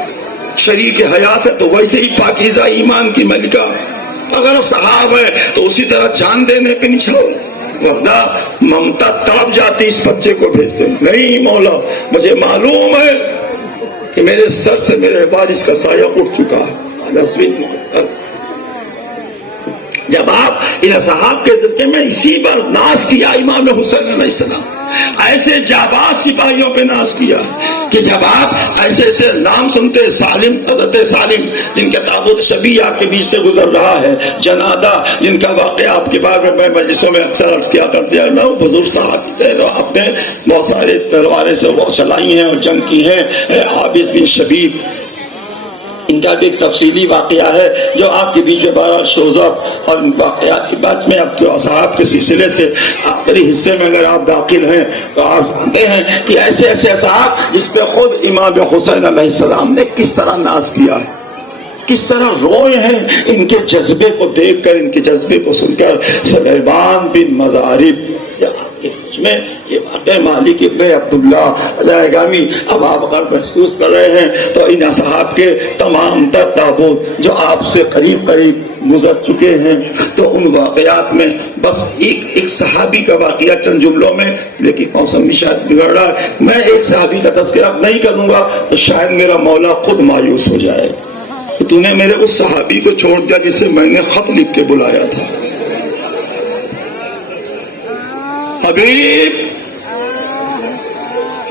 شریک حیات ہے تو ویسے ہی پاکیزہ ایمان کی ملکہ اگر صحاب ہے تو اسی طرح جان دینے پہ نہیں چھاؤ، ورنہ ممتا تڑپ جاتی اس بچے کو بھیجتے نہیں مولا مجھے معلوم ہے کہ میرے سر سے میرے وارث کا سایہ اٹھ چکا ہے۔ جب آپ ان اصحاب کے ذکر میں اسی پر ناز کیا امام حسین علیہ السلام، ایسے جاباز سپاہیوں پہ ناز کیا کہ جب آپ ایسے ایسے نام سنتے، سالم، حضرت سالم جن کا تابوت شبیہ آپ کے بیچ سے گزر رہا ہے، جنادہ جن کا واقعہ آپ کے بارے میں مجلسوں میں اکثر عرض کیا کرتے ہیں، بزرگ صاحب آپ نے بہت سارے تلواریں سے وہ چلائی ہیں اور جنگ کی ہیں، حافظ بن شبیب، ان کا بھی ایک تفصیلی واقعہ ہے جو آپ کے بیچ میں 12 شوزہ اور ان واقعات کی بات میں اب اصحاب کے سلسلے سے آخری حصے میں اگر آپ داخل ہیں تو آپ جانتے ہیں کہ ایسے ایسے اصحاب جس پہ خود امام حسین علیہ السلام نے کس طرح ناز کیا ہے، کس طرح روئے ہیں ان کے جذبے کو دیکھ کر، ان کے جذبے کو سن کر۔ سلیمان بن مزارب میں یہ واقع مالک ابن عبداللہ عزائگامی اب آپ اگر محسوس کر رہے ہیں تو ان اصحاب کے تمام تر تابوت جو آپ سے قریب قریب گزر چکے ہیں، تو ان واقعات میں بس ایک صحابی کا واقعہ چند جملوں میں، لیکن موسم بھی شاید بگڑ رہا ہے، میں ایک صحابی کا تذکرہ نہیں کروں گا تو شاید میرا مولا خود مایوس ہو جائے۔ تو نے میرے اس صحابی کو چھوڑ دیا جس سے میں نے خط لکھ کے بلایا تھا، حبیب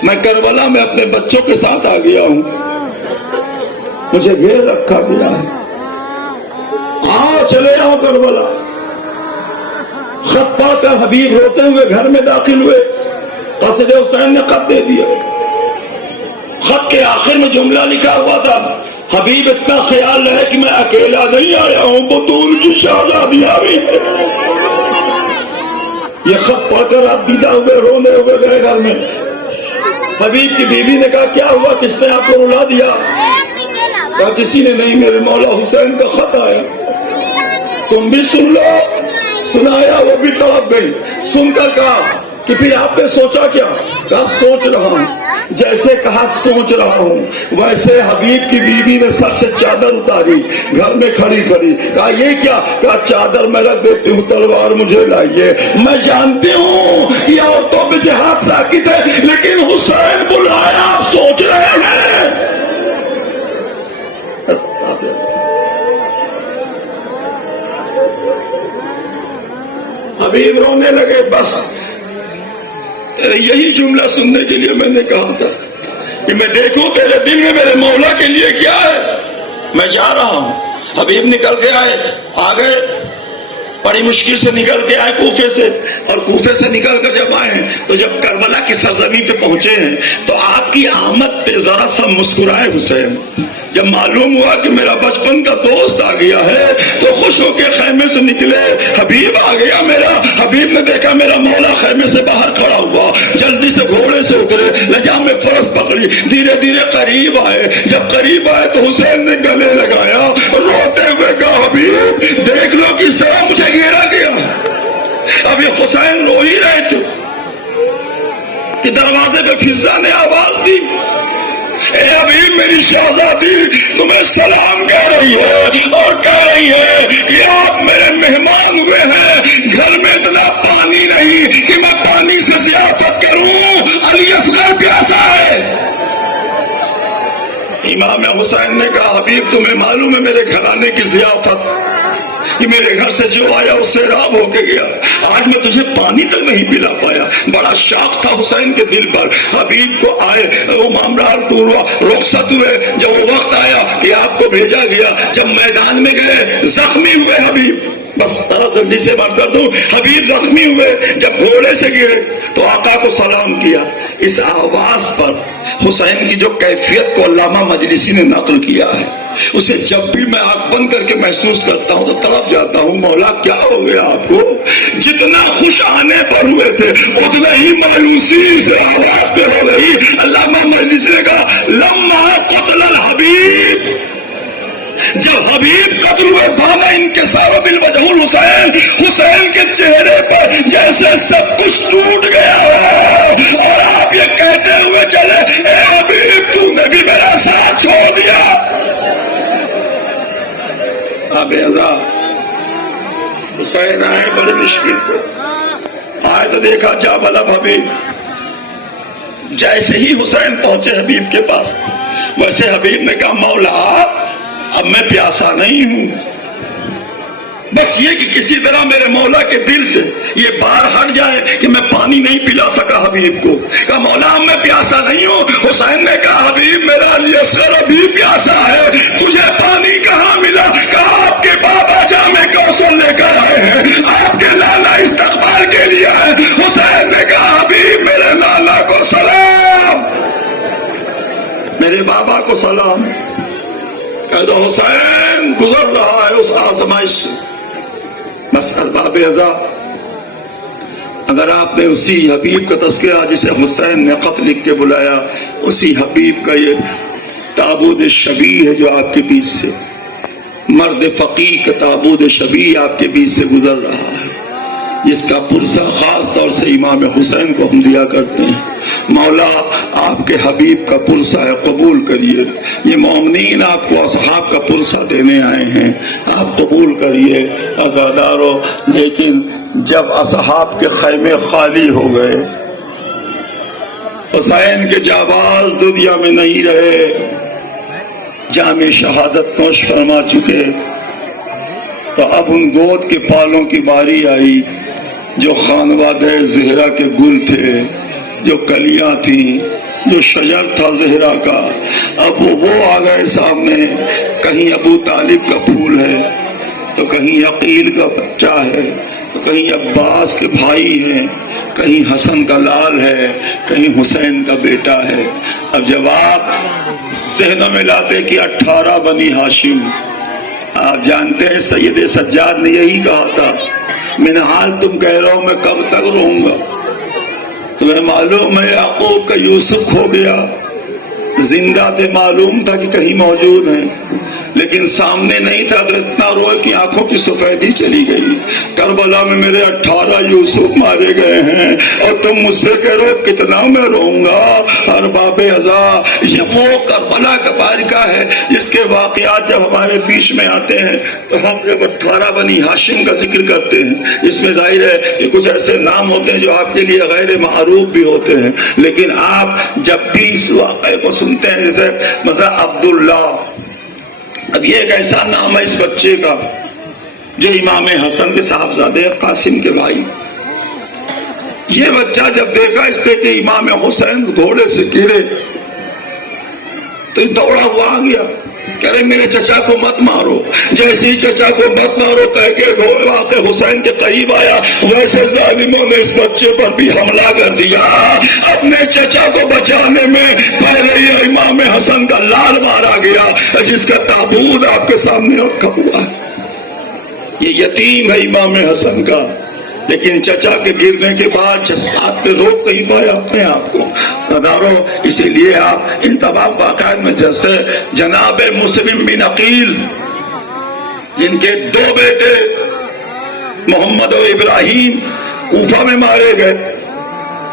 میں کربلا میں اپنے بچوں کے ساتھ آ گیا ہوں، مجھے گھیر رکھا گیا ہے، آؤ چلے آؤ کربلا۔ خط پا کر حبیب روتے ہوئے گھر میں داخل ہوئے، قاصد حسین نے خط دے دیا، خط کے آخر میں جملہ لکھا ہوا تھا، حبیب اتنا خیال رہے کہ میں اکیلا نہیں آیا ہوں، بطول کی شہزادی آئی ہے۔ یہ خط پڑھ کر آپ دیدہ ہوئے رونے ہوئے گئے گھر میں۔ حبیب کی بیوی نے کہا کیا ہوا، کس نے آپ کو رلا دیا؟ کہا کسی نے نہیں، میرے مولا حسین کا خط آیا، تم بھی سن لو۔ سنایا، وہ بھی تڑپ گئی، سن کر کہا کہ پھر آپ نے سوچا کیا؟ کہا سوچ رہا ہوں، جیسے کہا سوچ رہا ہوں ویسے حبیب کی بیوی نے سر سے چادر اتاری، گھر میں کھڑی کھڑی کہا یہ کیا؟ کہا چادر میں رکھ دیتی ہوں، تلوار مجھے لائیے، میں جانتی ہوں کہ عورتوں پہ جہاد ساکت ہے لیکن حسین بلایا، آپ سوچ رہے ہیں۔ حبیب رونے لگے، بس یہی جملہ سننے کے لیے میں نے کہا تھا کہ میں دیکھوں تیرے دل میں میرے مولا کے لیے کیا ہے، میں جا رہا ہوں۔ حبیب نکل کے آئے، آگئے، بڑی مشکل سے نکل کے آئے کوفے سے، اور کوفے سے نکل کر جب آئے ہیں تو جب کربلا کی سرزمین پہ پہنچے ہیں تو آپ کی آمد پہ ذرا سا مسکرائے حسین۔ جب معلوم ہوا کہ میرا بچپن کا دوست آ گیا ہے تو خوش ہو کے خیمے سے نکلے، حبیب آ گیا میرا۔ حبیب نے دیکھا میرا مولا خیمے سے باہر کھڑا ہوا، جلدی سے گھوڑے سے اترے، لجام میں فرس پکڑی، دھیرے دھیرے قریب آئے۔ جب قریب آئے تو حسین نے گلے لگایا، روتے ہوئے کہا حبیب دیکھ لو کس طرح مجھے گھیرا گیا۔ اب یہ حسین رو ہی رہے تھے کہ دروازے پہ فضا نے آواز دی، اے حبیب میری شہزادی تمہیں سلام کہہ رہی ہے اور کہہ رہی ہے کہ آپ میرے مہمان ہوئے ہیں، گھر میں اتنا پانی نہیں کہ میں پانی سے ضیافت کروں، علی اصغر پیاسا ہے۔ امام حسین نے کہا حبیب تمہیں معلوم ہے میرے گھرانے کی ضیافت، کہ میرے گھر سے جو آیا اس سے راب ہو کے گیا، آج میں تجھے پانی تک نہیں پلا پایا۔ بڑا شاق تھا حسین کے دل پر۔ حبیب کو آئے، وہ معاملہ دور ہوا، رخصت ہوئے، جب وہ وقت آیا کہ آپ کو بھیجا گیا، جب میدان میں گئے زخمی ہوئے حبیب، بس ذرا جلدی سے بات کر دوں، حبیب زخمی ہوئے، جب گھوڑے سے گرے تو آقا کو سلام کیا۔ اس آواز پر حسین کی جو کیفیت کو علامہ مجلسی نے نقل کیا ہے، اسے جب بھی میں آنکھ بند کر کے محسوس کرتا ہوں تو تڑپ جاتا ہوں، مولا کیا ہو گیا آپ کو؟ جتنا خوش آنے پر ہوئے تھے اتنا ہی مایوسی سے آواز پہ ہو گئی۔ علامہ مجلسی نے کہا لما قتل الحبیب، جب حبیب قتل ہوئے بانا انکسار بالوجہ الحسین، حسین کے چہرے پر جیسے سب کچھ ٹوٹ گیا ہے، اور آپ یہ کہتے ہوئے چلے اے حبیب تو نے بھی میرا ساتھ چھوڑ دیا۔ اب ازا حسین آئے بڑی مشکل سے آئے تو دیکھا جا بلا حبیب۔ جیسے ہی حسین پہنچے حبیب کے پاس ویسے حبیب نے کہا مولا اب میں پیاسا نہیں ہوں، بس یہ کہ کسی طرح میرے مولا کے دل سے یہ بار ہٹ جائے کہ میں پانی نہیں پلا سکا حبیب کو. کہا مولا میں پیاسا نہیں ہوں. حسین نے کہا حبیب میرا علی اصغر ابھی پیاسا ہے, تجھے پانی کہاں ملا؟ کہا آپ کے بابا جامع کوثر لے کر آئے ہیں, آپ کے لالا استقبال کے لیے ہے. حسین نے کہا حبیب میرے لالا کو سلام, میرے بابا کو سلام. کہہ دو حسین گزر رہا ہے اس آزمائش سے. بس ارباب ازا, اگر آپ نے اسی حبیب کا تذکرہ جسے حسین نے خط لکھ کے بلایا, اسی حبیب کا یہ تابوت شبیہ ہے جو آپ کے بیچ سے, مرد فقیہ کا تابوت شبیہ آپ کے بیچ سے گزر رہا ہے, جس کا پرسہ خاص طور سے امام حسین کو ہم دیا کرتے ہیں. مولا آپ کے حبیب کا پرسہ ہے, قبول کریے. یہ مومنین آپ کو اصحاب کا پرسہ دینے آئے ہیں, آپ قبول کریے عزادارو. لیکن جب اصحاب کے خیمے خالی ہو گئے, حسین کے جانباز دنیا میں نہیں رہے, جام شہادت نوش فرما چکے, تو اب ان گود کے پالوں کی باری آئی جو خانوادہ زہرا کے گل تھے, جو کلیاں تھیں, جو شجر تھا زہرا کا. اب وہ آ گئے سامنے. کہیں ابو طالب کا پھول ہے, تو کہیں عقیل کا بچہ ہے, تو کہیں عباس کے بھائی ہیں, کہیں حسن کا لال ہے, کہیں حسین کا بیٹا ہے. اب جب آپ ذہن میں لاتے کہ 18 بنی ہاشم, آپ جانتے ہیں سید سجاد نے یہی کہا تھا, من حال تم کہہ رہا ہو میں کب تک رہوں گا. تمہیں معلوم ہے یعقوب کا یوسف کھو گیا, زندہ تھے, معلوم تھا کہ کہیں موجود ہیں, لیکن سامنے نہیں تھا تو اتنا روئے کہ آنکھوں کی سفیدی چلی گئی. کربلا میں میرے 18 یوسف مارے گئے ہیں اور تم مجھ سے کہہ رہو کتنا میں رہوں گا. ارباب ازا, یہ وہ کربلا کا بارکہ ہے جس کے واقعات جب ہمارے بیچ میں آتے ہیں تو ہم جب 18 بنی ہاشم کا ذکر کرتے ہیں, اس میں ظاہر ہے کہ کچھ ایسے نام ہوتے ہیں جو آپ کے لیے غیر معروف بھی ہوتے ہیں, لیکن آپ جب بھی اس واقعے کو سنتے ہیں, جیسے مثلا عبداللہ, اب یہ ایک ایسا نام ہے اس بچے کا جو امام حسن کے صاحبزادے قاسم کے بھائی. یہ بچہ جب دیکھا اس نے کہ امام حسین گھوڑے سے گرے تو یہ دوڑا ہوا آ گیا, کہہ رہے میرے چچا کو مت مارو. جیسے ہی چچا کو مت مارو کہہ کے گھوڑا کے حسین کے قریب آیا, ویسے ظالموں نے اس بچے پر بھی حملہ کر دیا. اپنے چچا کو بچانے میں پہلے یہ امام حسن کا لال مارا گیا جس کا تابوت آپ کے سامنے رکھا ہوا ہے. یہ یتیم ہے امام حسن کا, لیکن چچا کے گرنے کے بعد جذبات پہ روک نہیں پایا اپنے آپ کو. اسی لیے آپ ان تمام واقعات میں جیسے جناب مسلم بن عقیل جن کے 2 بیٹے محمد و ابراہیم کوفہ میں مارے گئے,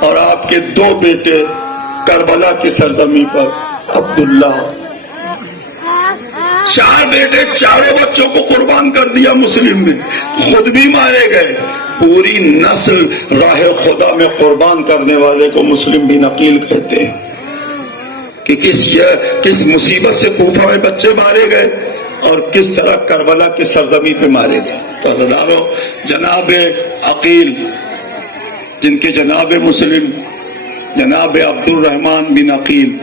اور آپ کے 2 بیٹے کربلا کی سرزمین پر عبداللہ, 4 بیٹے چاروں بچوں کو قربان کر دیا مسلم نے, خود بھی مارے گئے. پوری نسل راہ خدا میں قربان کرنے والے کو مسلم بن عقیل کہتے ہیں کہ کس مصیبت سے کوفہ میں بچے مارے گئے اور کس طرح کربلا کی سرزمین پہ مارے گئے. تو عزیزانو, جناب عقیل جن کے جناب مسلم, جناب عبد الرحمن بن عقیل,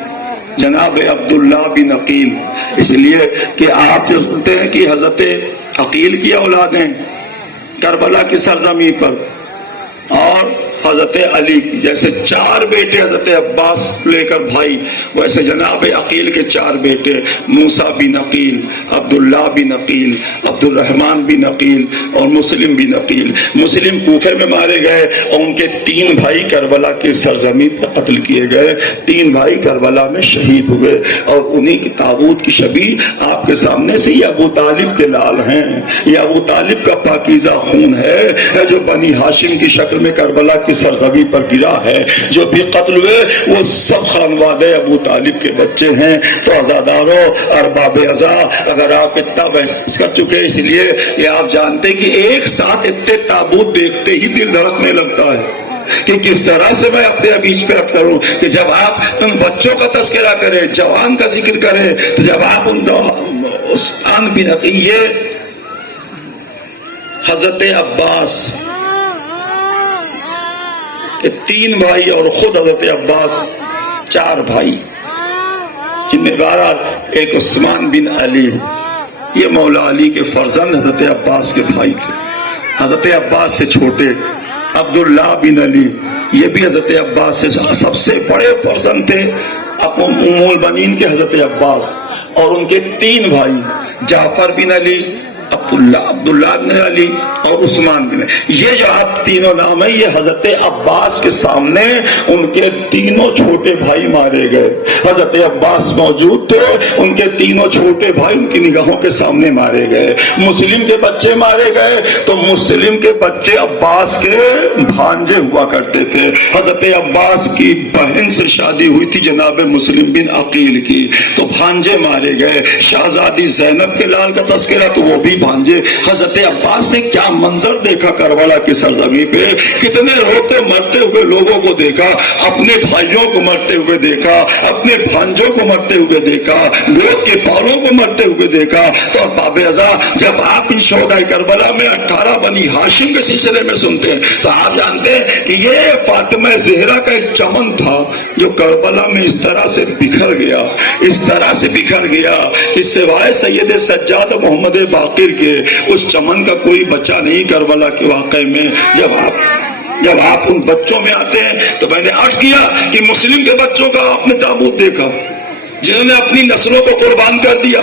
جناب عبداللہ بن عقیل, اس لیے کہ آپ جو سنتے ہیں کہ حضرت عقیل کی اولادیں کربلا کی سرزمین پر, اور حضرت علی جیسے 4 بیٹے حضرت عباس لے کر بھائی, ویسے جناب عقیل کے 4 بیٹے موسیٰ بن عقیل, عبداللہ بن عقیل, عبد الرحمن بن عقیل اور مسلم بن عقیل. مسلم کوفے میں مارے گئے اور ان کے 3 بھائی کربلا کی سرزمین پر قتل کیے گئے. 3 بھائی کربلا میں شہید ہوئے, اور انہی کی تابوت کی شبیہ آپ کے سامنے سے یہ ابو طالب کے لال ہیں. یہ ابو طالب کا پاکیزہ خون ہے جو بنی ہاشم کی شکل میں کربلا کی سرزمین پر گرا ہے. جو بھی قتل ہوئے وہ سب خانوادہ ابو طالب کے بچے ہیں. تو عزادارو, ارباب ازا, اگر آپ اتنا بحث کر چکے, اس لیے یہ آپ جانتے کہ ایک ساتھ اتنے تابوت دیکھتے ہی دل دھڑکنے لگتا ہے کہ کس طرح سے میں اپنے بیچ پہ رکھ کروں کہ جب آپ ان بچوں کا تذکرہ کریں, جوان کا ذکر کریں, تو جب آپ ان حضرت عباس کے 3 بھائی اور خود حضرت عباس 4 بھائی، جن میں بہرحال ایک عثمان بن علی، یہ مولا علی کے فرزند حضرت عباس کے بھائی تھے۔ حضرت عباس سے چھوٹے عبداللہ بن علی، یہ بھی حضرت عباس سے سب سے بڑے فرزند تھے، ام المؤمنین کے حضرت عباس، اور ان کے 3 بھائی جعفر بن علی، عبداللہ بن علی اور عثمان بن علی۔ یہ جو آپ تینوں نام ہیں، یہ حضرت عباس کے سامنے ان کے تینوں چھوٹے بھائی مارے گئے۔ حضرت عباس موجود تھے، ان کے تینوں چھوٹے بھائی ان کی نگاہوں کے سامنے مارے گئے۔ مسلم کے بچے مارے گئے تو مسلم کے بچے عباس کے بھانجے ہوا کرتے تھے۔ حضرت عباس کی بہن سے شادی ہوئی تھی جناب مسلم بن عقیل کی، تو بھانجے مارے گئے۔ شہزادی زینب کے لال کا تذکرہ تو وہ بھی بھانجے۔ حضرت عباس نے کیا منظر دیکھا کربلا کی سرزمین پہ، کتنے روتے مرتے ہوئے لوگوں کو دیکھا، اپنے بھائیوں کو مرتے ہوئے دیکھا، اپنے بھانجوں کو مرتے ہوئے دیکھا، گود کے پالوں کو مرتے ہوئے دیکھا۔ تو باب ازاں جب آپ ان شہدائے کربلا میں 18 بنی ہاشم کے سلسلے میں سنتے ہیں تو آپ جانتے ہیں کہ یہ فاطمہ زہرا کا ایک چمن تھا جو کربلا میں اس طرح سے بکھر گیا، اس طرح سے بکھر گیا کہ سوائے سید سجاد محمد باقر کے اس چمن کا کوئی بچہ نہیں کربلا کے واقعے میں۔ جب آپ ان بچوں میں آتے ہیں تو میں نے عرض کیا کہ مسلم کے بچوں کا آپ نے تابوت دیکھا جنہوں نے اپنی نسلوں کو قربان کر دیا،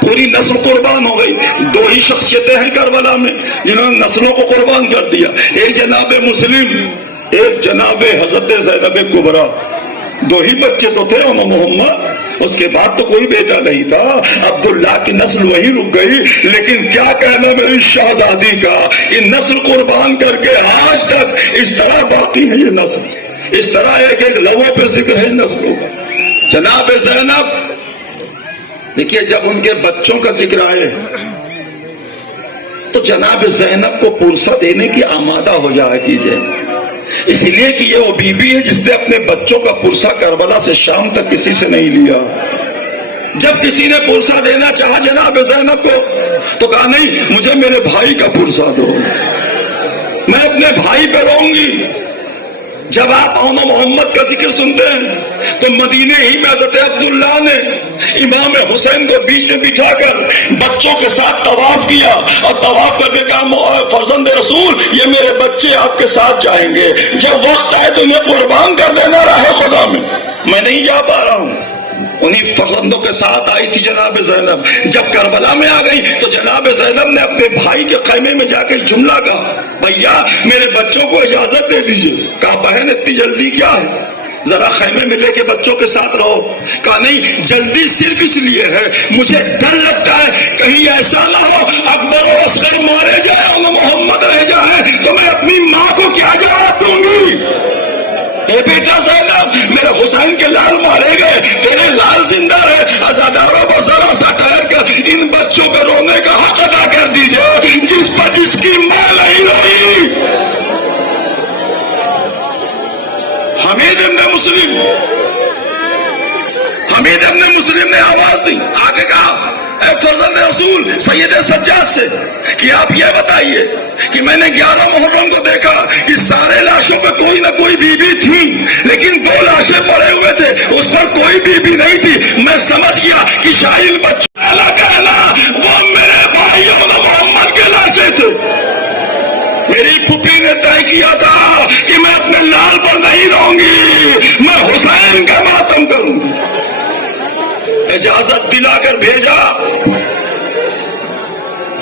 پوری نسل قربان ہو گئی۔ 2 ہی شخصیتیں ہیں کربلا میں جنہوں نے نسلوں کو قربان کر دیا، ایک جناب مسلم، ایک جناب حضرت زینب کبریٰ۔ 2 ہی بچے تو تھے محمد، اس کے بعد تو کوئی بیٹا نہیں تھا۔ عبداللہ کی نسل وہی رک گئی، لیکن کیا کہنا میری شہزادی کا، یہ نسل قربان کر کے آج تک اس طرح باقی ہے۔ یہ نسل اس طرح ایک ایک لوہے پہ ذکر ہے نسلوں کا۔ جناب زینب، دیکھیے جب ان کے بچوں کا ذکر آئے تو جناب زینب کو پرسہ دینے کی آمادہ ہو جایا کیجئے، اس لیے کہ یہ وہ بی بی ہے جس نے اپنے بچوں کا پرسہ کربلا سے شام تک کسی سے نہیں لیا۔ جب کسی نے پرسہ دینا چاہا جناب زینب کو تو کہا نہیں، مجھے میرے بھائی کا پرسہ دو، میں اپنے بھائی پہ رہوں گی۔ جب آپ محمد کا ذکر سنتے ہیں تو مدینے ہی میں حضرت عبداللہ نے امام حسین کو بیچ میں بٹھا کر بچوں کے ساتھ طواف کیا، اور طواف کر کے کہا فرزند رسول یہ میرے بچے آپ کے ساتھ جائیں گے، جب وقت آئے تو انہیں قربان کر دینا راہ خدا میں نہیں جا پا رہا ہوں۔ انہی فرزندوں کے ساتھ آئی تھی جناب زینب۔ جب کربلا میں آ گئی تو جناب زینب نے اپنے بھائی کے خیمے میں جا کے جملہ کہا، بھیا میرے بچوں کو اجازت دے دیجیے۔ کہا بہن اتنی جلدی کیا ہے، ذرا خیمے میں لے کے بچوں کے ساتھ رہو۔ کہا نہیں، جلدی صرف اس لیے ہے مجھے ڈر لگتا ہے کہیں ایسا نہ ہو اکبر و اصغر مارے جائے اور محمد رہ جائے تو میں اپنی ماں کو کیا جواب دوں گی۔ اے بیٹا زینب، میرے حسین کے لال مارے گئے، تیرے لال زندہ ہے، عزاداروں کو ذرا سا ٹھہر کر ان بچوں پہ رونے کا حق ادا کر دیجئے جس پر جس کی ماں نہیں رہی۔ حمید ابن مسلم نے آواز دی، آگے کہا اے فرزند رسول سید سجاد سے کہ آپ یہ بتائیے کہ میں نے 11 محرم کو دیکھا کہ سارے لاشوں پہ کوئی نہ کوئی بی بی تھی، لیکن 2 لاشیں پڑے ہوئے تھے، اس پر کوئی بی بی نہیں تھی۔ میں سمجھ گیا کہ شاہین بچہ کہنا وہ میرے بھائیوں محمد کے لاشیں تھے۔ میری پھوپھی نے طے کیا تھا کہ میں اپنے لال پر نہیں رہوں گی، میں حسین کا ماتم کروں گی۔ اجازت دلا کر بھیجا،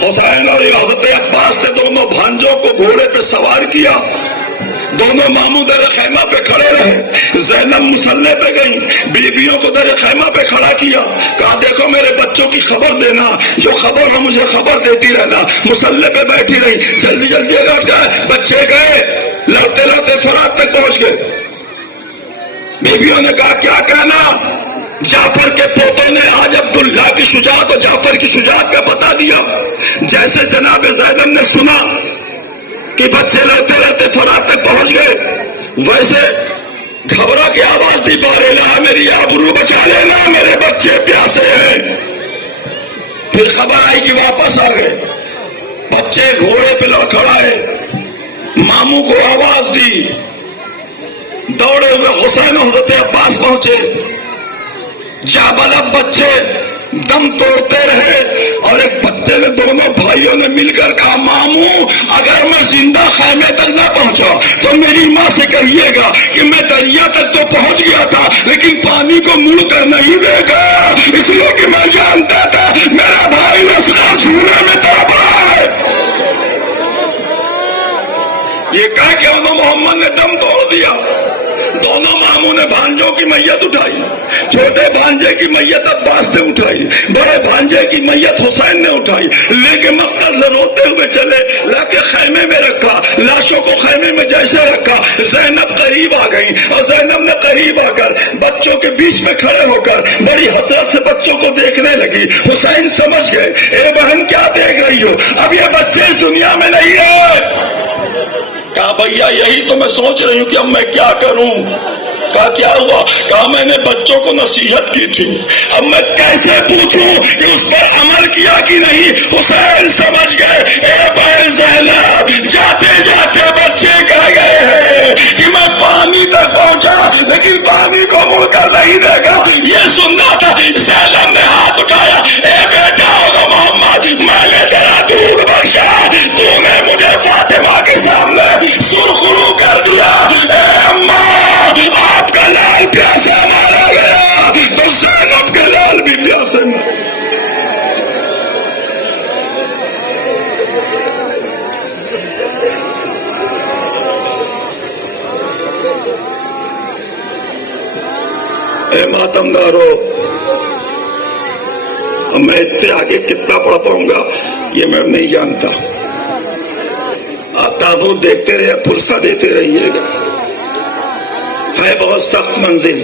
حسین اور حضرت عباس نے دونوں بھانجوں کو گھوڑے پہ سوار کیا، دونوں ماموں در خیمہ پہ کھڑے رہے۔ زینب مسلح پہ گئی، بیویوں کو در خیمہ پہ کھڑا کیا، کہا دیکھو میرے بچوں کی خبر دینا، جو خبر ہو مجھے خبر دیتی رہنا۔ مسلح پہ بیٹھی رہی، جلدی جلدی لوٹ گئے، بچے گئے، لڑتے لڑتے فرات تک پہنچ گئے۔ بیویوں نے کہا کیا کہنا؟ جعفر کے پوتوں نے آج عبداللہ کی شجاعت اور جعفر کی شجاعت کا بتا دیا۔ جیسے جناب زینب نے سنا کہ بچے لڑتے لڑتے فرات تک پہنچ گئے، ویسے گھبرا کے آواز دی، باریلا میری آبرو بچا لینا، میرے بچے پیاسے ہیں۔ پھر خبر آئی کہ واپس آ گئے۔ بچے گھوڑے پہ لڑکھڑائے، ماموں کو آواز دی، دوڑے ہوئے حسین حضرت عباس پہنچے، جابلب بچے دم توڑتے رہے، اور ایک بچے نے دونوں بھائیوں نے مل کر کہا ماموں اگر میں زندہ خیمے تک نہ پہنچا تو میری ماں سے کہیے گا کہ میں دریا تک تو پہنچ گیا تھا لیکن پانی کو مڑ کر نہیں دیکھا، اس لیے کہ میں جانتا تھا میرا بھائی اصغر جھولے میں تڑپ رہا ہے۔ یہ کہا کہ انہوں محمد نے دم توڑ دیا۔ دونوں ماموں نے بھانجوں کی میت اٹھائی، چھوٹے بھانجے کی میت عباس نے اٹھائی، بڑے بھانجے کی میت حسین نے اٹھائی، لے کے مقتل سے روتے ہوئے چلے، لا کے خیمے میں رکھا، لاشوں کو خیمے میں جیسے رکھا، زینب قریب آ گئی، اور زینب نے قریب آ کر بچوں کے بیچ میں کھڑے ہو کر بڑی حسرت سے بچوں کو دیکھنے لگی۔ حسین سمجھ گئے، اے بہن کیا دیکھ رہی ہو، اب یہ بچے اس دنیا میں نہیں ہے۔ کہا بھیا یہی تو میں سوچ رہی ہوں کہ اب میں کیا کروں۔ کہا کیا ہوا؟ کہا میں نے بچوں کو نصیحت کی تھی، اب میں کیسے پوچھوں کہ اس پر عمل کیا کہ نہیں۔ حسین سمجھ گئے، اے بہن زینب جاتے جاتے بچے کہہ گئے ہیں کہ میں پانی تک پہنچا لیکن پانی کو مڑ کر نہیں دیکھا۔ یہ سننا تھا۔ زینب نے ہاتھ اٹھایا، اے بیٹا ہوگا محمد میں نے تیرا دودھ بخشا، تو نے مجھے فاطمہ کے سامنے سرخرو کر دیا۔ اے اماں آپ کا لال پیاسا مارا گیا تو زینب کا لال بھی پیاسے مارا۔ اے ماتمدارو، میں اس سے آگے کتنا پڑھ پاؤں گا یہ میں نہیں جانتا۔ آپ تابوت دیکھتے رہے، پرسہ دیتے رہیے گا۔ ہے بہت سخت منزل،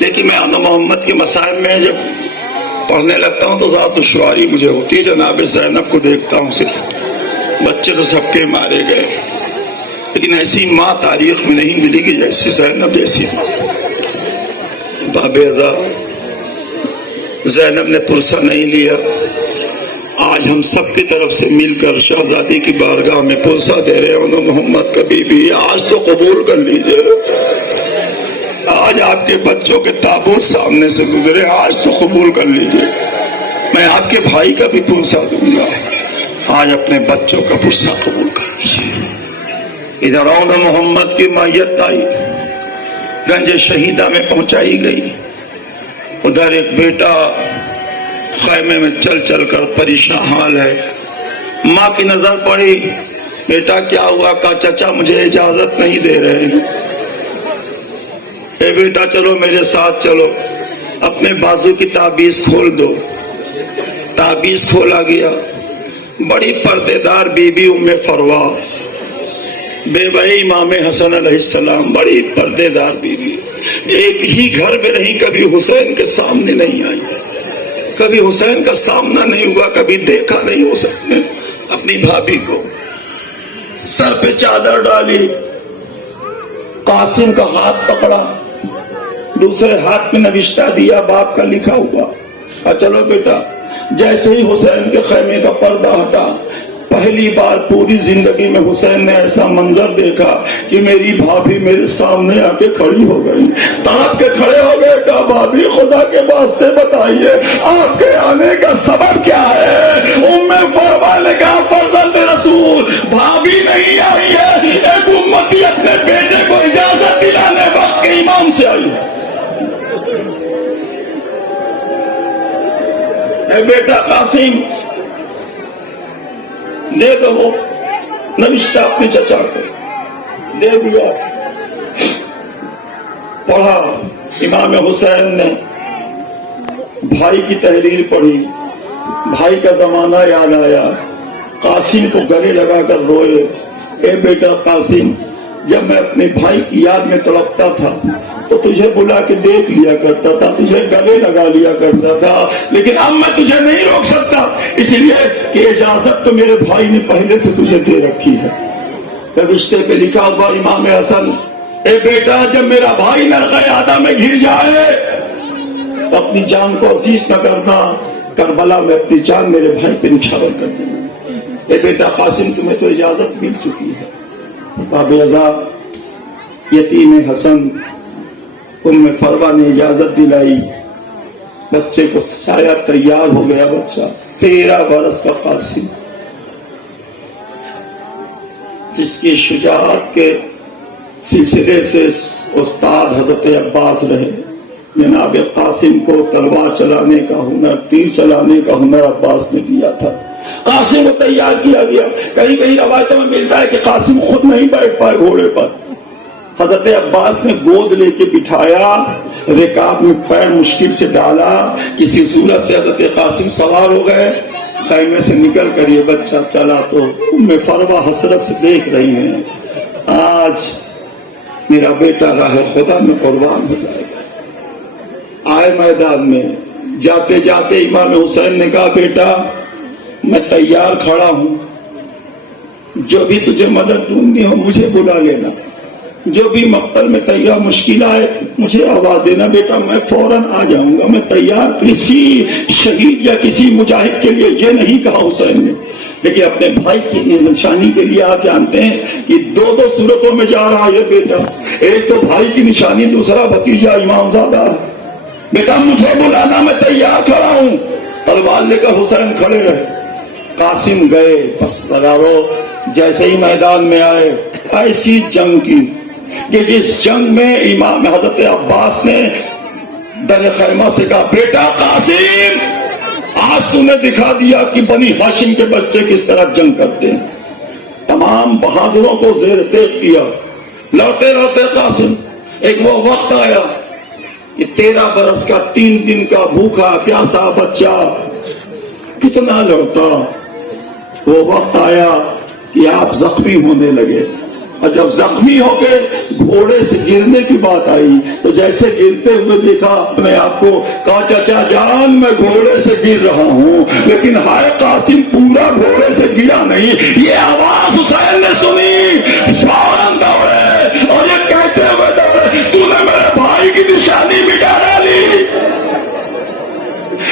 لیکن میں آنا محمد کے مسائل میں جب پڑھنے لگتا ہوں تو زیادہ دشواری مجھے ہوتی ہے۔ جناب زینب کو دیکھتا ہوں، صرف بچے تو سب کے مارے گئے، لیکن ایسی ماں تاریخ میں نہیں ملی کہ جیسی زینب جیسی ماں۔ باب ازا زینب نے پرسہ نہیں لیا۔ آج ہم سب کی طرف سے مل کر شہزادی کی بارگاہ میں پرسہ دے رہے ہیں، محمد کبھی بھی آج تو قبول کر لیجئے۔ آج آپ کے بچوں کے تابوت سامنے سے گزرے، آج تو قبول کر لیجئے۔ میں آپ کے بھائی کا بھی پرسہ دوں گا، آج اپنے بچوں کا پرسہ قبول کر لیجئے۔ ادھر محمد کی میت آئی، گنج شہیدہ میں پہنچائی گئی، ادھر ایک بیٹا خیمے میں چل چل کر پریشان حال ہے۔ ماں کی نظر پڑی، بیٹا کیا ہوا؟ کہا چچا مجھے اجازت نہیں دے رہے۔ اے بیٹا چلو میرے ساتھ چلو، اپنے بازو کی تعبیز کھول دو۔ تعبیز کھولا گیا، بڑی پردے دار بی بی ام فروا، بیوہ امام حسن علیہ السلام، بڑی پردے دار بی بی، ایک ہی گھر میں رہی، کبھی حسین کے سامنے نہیں آئی، کبھی حسین کا سامنا نہیں ہوا، کبھی دیکھا نہیں حسین نے اپنی بھابھی کو۔ سر پہ چادر ڈالی، قاسم کا ہاتھ پکڑا، دوسرے ہاتھ میں نوشتہ دیا باپ کا لکھا ہوا، چلو بیٹا۔ جیسے ہی حسین کے خیمے کا پردہ ہٹا، پہلی بار پوری زندگی میں حسین نے ایسا منظر دیکھا کہ میری بھابھی میرے سامنے آ کے کھڑی ہو گئی، تڑپ کے کھڑے ہو گئے۔ کہا بھابھی خدا کے واسطے بتائیے آپ کے آنے کا سبب کیا ہے؟ ام فروا نے کہا فرزند رسول بھابھی نہیں آئی ہے، ایک امتی اپنے بیٹے کو اجازت دلانے وقت کے امام سے آئی ہے۔ اے بیٹا قاسم دے دو وہ نوشتہ اپنے چچا کو، دے دیا۔ پڑھا، امام حسین نے بھائی کی تحریر پڑھی، بھائی کا زمانہ یاد آیا، قاسم کو گلے لگا کر روئے۔ اے بیٹا قاسم، جب میں اپنے بھائی کی یاد میں تڑپتا تھا تو تجھے بلا کے دیکھ لیا کرتا تھا، تجھے گلے لگا لیا کرتا تھا، لیکن اب میں تجھے نہیں روک سکتا، اس لیے کہ اجازت تو میرے بھائی نے پہلے سے تجھے دے رکھی ہے۔ رشتے پہ لکھا ہوا امام حسن، اے بیٹا جب میرا بھائی نرغہ عادہ میں گر جائے تو اپنی جان کو عزیز نہ کرنا، کربلا میں اپنی جان میرے بھائی پہ نچھاور کر دینا۔ اے بیٹا قاسم تمہیں تو اجازت مل چکی ہے. باب ازا یتیم حسن ام فروا نے اجازت دلائی. بچے کو شاید تیار ہو گیا بچہ 13 برس کا قاسم، جس کی شجاعت کے سلسلے سے استاد حضرت عباس رہے. جناب قاسم کو تلوار چلانے کا ہنر، تیر چلانے کا ہنر عباس نے دیا تھا. قاسم کو تیار کیا گیا. کہیں کہیں روایتوں میں ملتا ہے کہ قاسم خود نہیں بیٹھ پائے گھوڑے پر. حضرت عباس نے گود لے کے بٹھایا، رکاب میں پیر مشکل سے ڈالا، کسی صورت سے حضرت قاسم سوار ہو گئے. خیمے سے نکل کر یہ بچہ چلا تو ام فروا حسرت سے دیکھ رہی ہیں، آج میرا بیٹا راہ خدا میں قربان ہو جائے گا. آئے میدان میں، جاتے جاتے امام حسین نے کہا بیٹا میں تیار کھڑا ہوں، جو بھی تجھے مدد ڈھونڈنی ہو مجھے بلا لینا، جو بھی مقتل میں تیار مشکل آئے مجھے آواز دینا بیٹا، میں فوراً آ جاؤں گا، میں تیار. کسی شہید یا کسی مجاہد کے لیے یہ نہیں کہا حسین نے، لیکن اپنے بھائی کی نشانی کے لیے آپ جانتے ہیں کہ دو صورتوں میں جا رہا ہے بیٹا. ایک تو بھائی کی نشانی، دوسرا بھتیجا امام زادہ. بیٹا مجھے بلانا، میں تیار کھڑا ہوں. تلوار لے کر حسین کھڑے رہے. قاسم گئے. بس بغارو جیسے ہی میدان میں آئے، ایسی جنگ کی کہ جس جنگ میں امام حضرت عباس نے در خیمہ سے کہا بیٹا قاسم آج تو نے دکھا دیا کہ بنی ہاشم کے بچے کس طرح جنگ کرتے ہیں. تمام بہادروں کو زیر تیغ کیا. لڑتے لڑتے قاسم ایک وہ وقت آیا کہ 13 برس کا 3 دن کا بھوکا پیاسا بچہ کتنا لڑتا. وہ وقت آیا کہ آپ زخمی ہونے لگے، اور جب زخمی ہو کے گھوڑے سے گرنے کی بات آئی تو جیسے گرتے ہوئے دیکھا اپنے آپ کو، کہا چچا جان میں گھوڑے سے گر رہا ہوں، لیکن ہائے قاسم پورا گھوڑے سے گرا نہیں. یہ آواز حسین نے سنی، فوراً دوڑے اور یہ کہتے ہوئے دوڑے تو نے میرے بھائی کی نشانی مٹا ڈالی.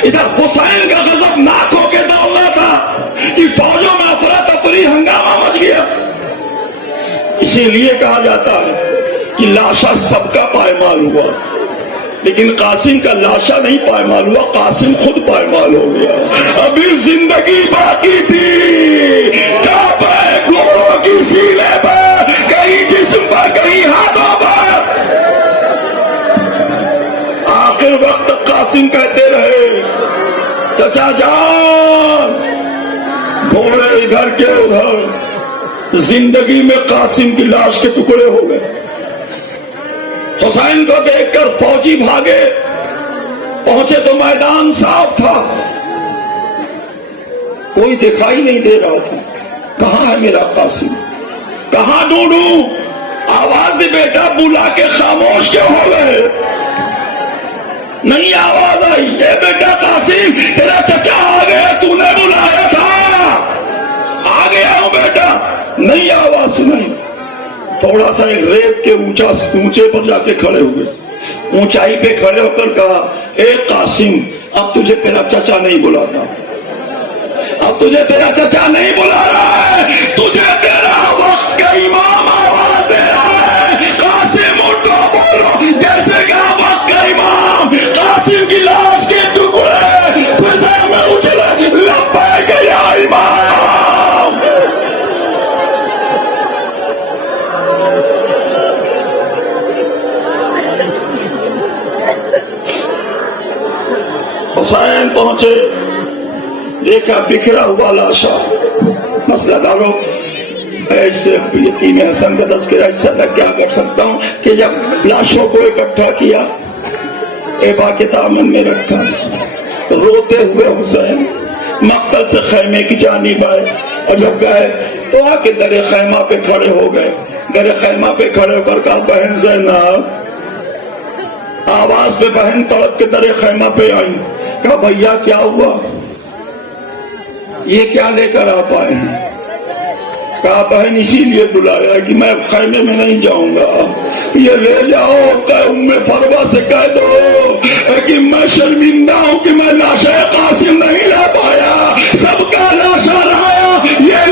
ادھر حسین کا غضب ناک ہو کے دوڑنا تھا کہ فوجوں میں افراتفری ہنگامہ مچ گیا. اسی لیے کہا جاتا ہے کہ لاشا سب کا پائمال ہوا، لیکن قاسم کا لاشا نہیں پائمال ہوا، قاسم خود پائمال ہو گیا. ابھی زندگی باقی تھی، گھوڑوں کی سینے پر، کہیں جسم پر، کہیں ہاتھوں پر. آخر وقت قاسم کہتے رہے چچا جان، گھوڑے ادھر کے ادھر. زندگی میں قاسم کی لاش کے ٹکڑے ہو گئے. حسین کو دیکھ کر فوجی بھاگے. پہنچے تو میدان صاف تھا، کوئی دکھائی نہیں دے رہا تھا. کہاں ہے میرا قاسم، کہاں ڈھونڈوں؟ آواز دی بیٹا بلا کے خاموش کیوں ہو گئے؟ نہیں آواز آئی. اے بیٹا قاسم تیرا چچا آ گیا، تو نے بلایا تھا. آ گیا ہوں بیٹا. نہیں آواز سنائی. تھوڑا سا ایک ریت کے اونچے پر جا کے کھڑے ہوئے. اونچائی پہ کھڑے ہو کر کہا اے قاسم اب تجھے تیرا چچا نہیں بلاتا، اب تجھے تیرا چچا نہیں بلا رہا ہے، تجھے تیرا وقت کا امام آواز دے رہا ہے. قاسم اٹھو بولو جیسے کہ وقت کا امام. قاسم کی لاش کے ٹکڑے فضا میں اچھلے، لبیک یا امام. حسین پہنچے، دیکھا بکھرا ہوا لاشا. مسئلہ دارو ایسے یتیم حسن کا تذکرہ اس سے کیا کر سکتا ہوں کہ جب لاشوں کو اکٹھا کیا، ایبا کے دامن میں رکھا، روتے ہوئے حسین مقتل سے خیمے کی جانب آئے. اور جب گئے تو آ کے در خیمہ پہ کھڑے ہو گئے. در خیمہ پہ کھڑے ہو کر کہا بہن زینب. آواز پہ بہن تڑپ کے در خیمہ پہ آئی. کہا بھیا کیا ہوا، یہ کیا لے کر آپ آئے ہیں؟ کہا بہن اسی لیے بلایا کہ میں خیمے میں نہیں جاؤں گا، یہ لے جاؤ کہ ام فروا سے کہہ دو کہ میں شرمندہ ہوں کہ میں لاشا قاسم نہیں لا پایا، سب کا لاشا لایا، یہ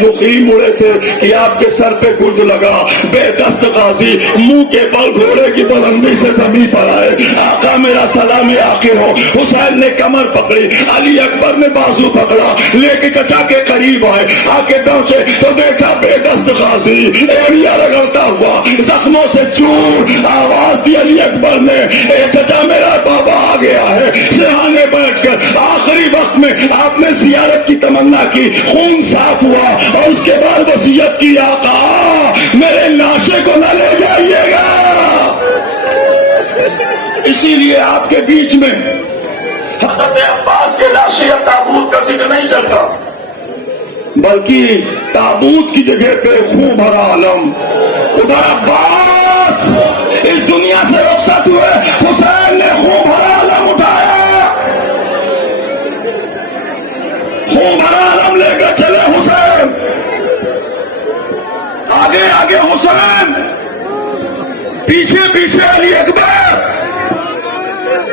مقیم اڑے تھے کہ آپ کے سر پہ گرز لگا، بے دست غازی منہ کے بل گھوڑے کی بلندی سے زمین پر آئے، آقا میرا سلام آخر ہو۔ حسین نے کمر پکڑی، علی اکبر نے بازو پکڑا، لے کے چچا کے قریب آئے، آ کے پہنچے تو دیکھا بے دست غازی ایڑیا رگڑتا ہوا، زخموں سے چور، آواز دی علی اکبر نے، اے چچا میرا بابا آ گیا ہے۔ سرہانے بیٹھ کر آخری وقت میں آپ نے زیارت کی تمنا کی، خون صاف ہوا اور اس کے بعد وصیت کی، آقا میرے لاشے کو نہ لے جائیے گا۔ اسی لیے آپ کے بیچ میں حضرت عباس کے لاشے تابوت کا ذکر نہیں چلتا، بلکہ تابوت کی جگہ پہ خون بھرا علم، ادھر عباس اس دنیا سے رخصت ہوئے، حسین نے خون بھرا علم اٹھایا، خون بھرا علم لے کر چلے حسین، آگے آگے حسین، پیچھے پیچھے علی اکبر،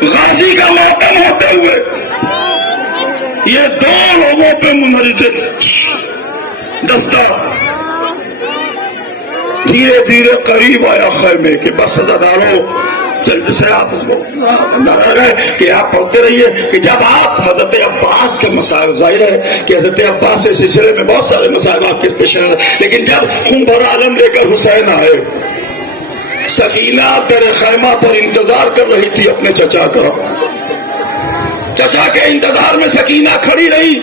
غازی کا موتن ہوتے ہوئے یہ دو لوگوں پہ منحرف دستہ دھیرے دھیرے قریب آیا خیمے کے، بس سزاداروں جلد سے آپ اس کو کہ آپ پڑھتے رہیے کہ جب آپ حضرت عباس کے مسائل، ظاہر ہے کہ حضرت عباس سے سلسلے میں بہت سارے مسائل آپ کے پیش ہیں، لیکن جب خون بھرا علم لے کر حسین آئے، سکینہ تیرے خیمہ پر انتظار کر رہی تھی اپنے چچا کا، چچا کے انتظار میں سکینہ کھڑی رہی۔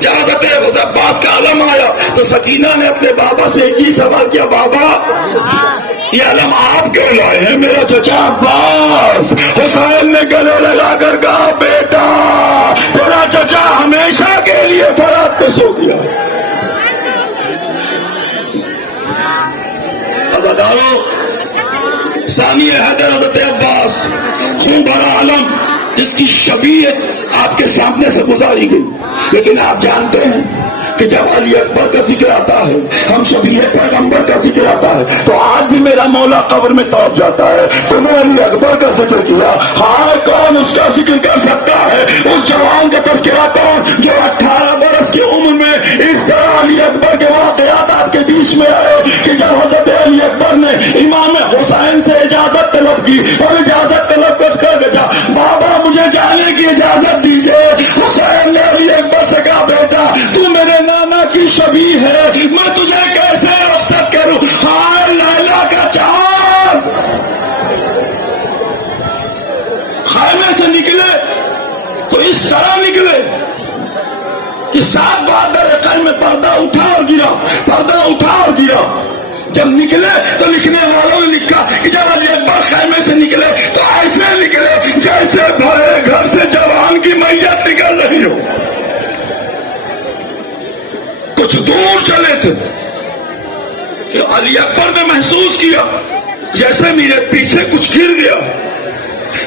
جب حضرت عباس کا علم آیا تو سکینہ نے اپنے بابا سے ایک ہی سوال کیا، بابا یہ علم آپ کیوں لائے ہیں؟ میرا چچا عباس۔ حسین نے گلے لگا کر کہا، بیٹا تیرا چچا ہمیشہ کے لیے فرات پہ سو گیا۔ عزادارو، ثانی حیدر حضرت عباس، خون بھرا علم جس کی شبیہت آپ کے سامنے سے گزاری گئی، لیکن آپ جانتے ہیں کہ جب علی اکبر کا ذکر آتا ہے، ہم شبیہ پیغمبر کا ذکر آتا ہے، تو آج بھی میرا مولا قبر میں توڑ جاتا ہے۔ تو میں علی اکبر کا ذکر کیا، ہاں کون اس کا ذکر کر سکتا ہے؟ اس جوان کا تذکرہ کون جو 18 برس کی عمر میں اس طرح علی اکبر کے واقعات آپ کے بیچ میں آئے کہ جب حضرت علی اکبر نے امام حسین سے اجازت طلب کی اور اجازت طلب کر بھیجا، بابا مجھے جانے کی اجازت دیجیے، حسین نے علی اکبر سے کہا، بیٹا تو میرے نانا کی شبیہ ہے، میں تجھے کیسے رخصت کروں؟ ہائے لیلا کا چاند۔ خیمے سے نکلے تو اس طرح نکلے کہ 7 بار در خیمے میں پردہ اٹھا اور گرا، پردہ اٹھا اور گرا۔ جب نکلے تو لکھنے والوں نے لکھا کہ جب علی اکبر خیمے سے نکلے تو ایسے نکلے جیسے بھرے گھر سے جوان کی میت نکل رہی ہو۔ کچھ دور چلے تھے کہ علی اکبر نے محسوس کیا جیسے میرے پیچھے کچھ گر گیا،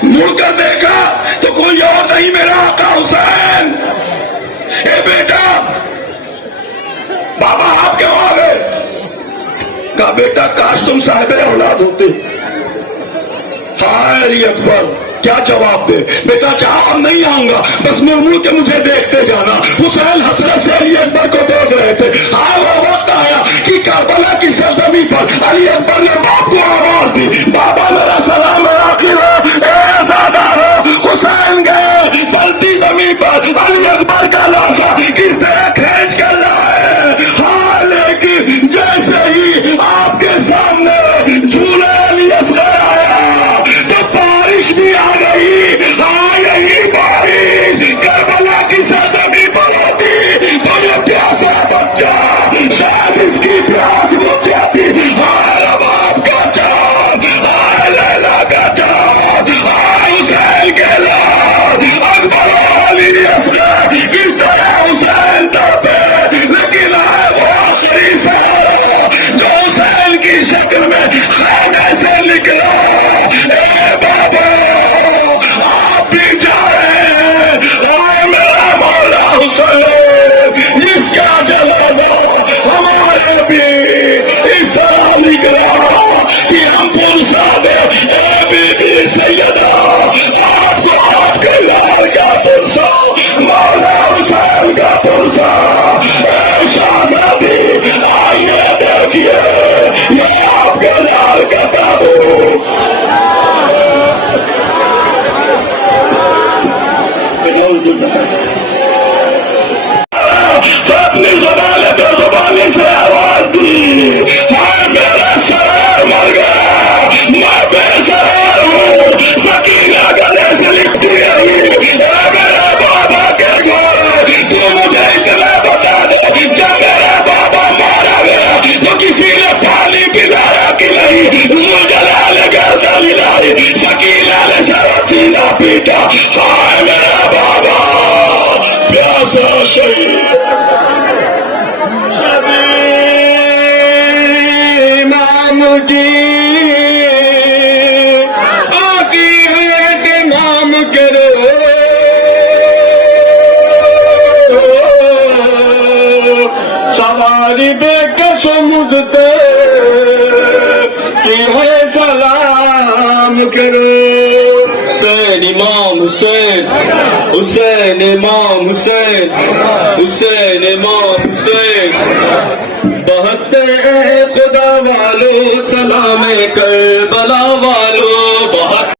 مڑ کر دیکھا تو کوئی اور نہیں، میرا آقا حسین۔ اے بیٹا، بابا آپ کیوں آ گئے؟ کہا بیٹا کاش تم صاحب اولاد ہوتے۔ ہائے علی اکبر کیا جواب دے؟ بیٹا جواب نہیں آؤں گا، بس میں مڑ کے مجھے دیکھتے جانا۔ حسین حسرت سے علی اکبر کو دیکھ رہے تھے۔ ہاں وہ وقت آیا کہ کربلا کی سرزمین پر علی اکبر نے باپ کو آواز دی، بابا میرا سلام آخر ہو، اے عزادارو۔ حسین گئے، چلتی زمین پر علی اکبر کا لاشا کس طرح کھینچ کر لائے۔ ہاں لیکن جیسے ہی آپ کے سامنے جھولے علی اصغر آیا تو بارش بھی آ گئی۔ ہاں یہی بارش کربلا کی سرزمین پر ہوتی تو یہ پیاسا بچہ شاید اس کی پیاس بجھ جاتی۔ ہاں اب آپ کرو حسین امام حسین حسین امام حسین حسین امام حسین بہتے خدا والو سلام کربلا والو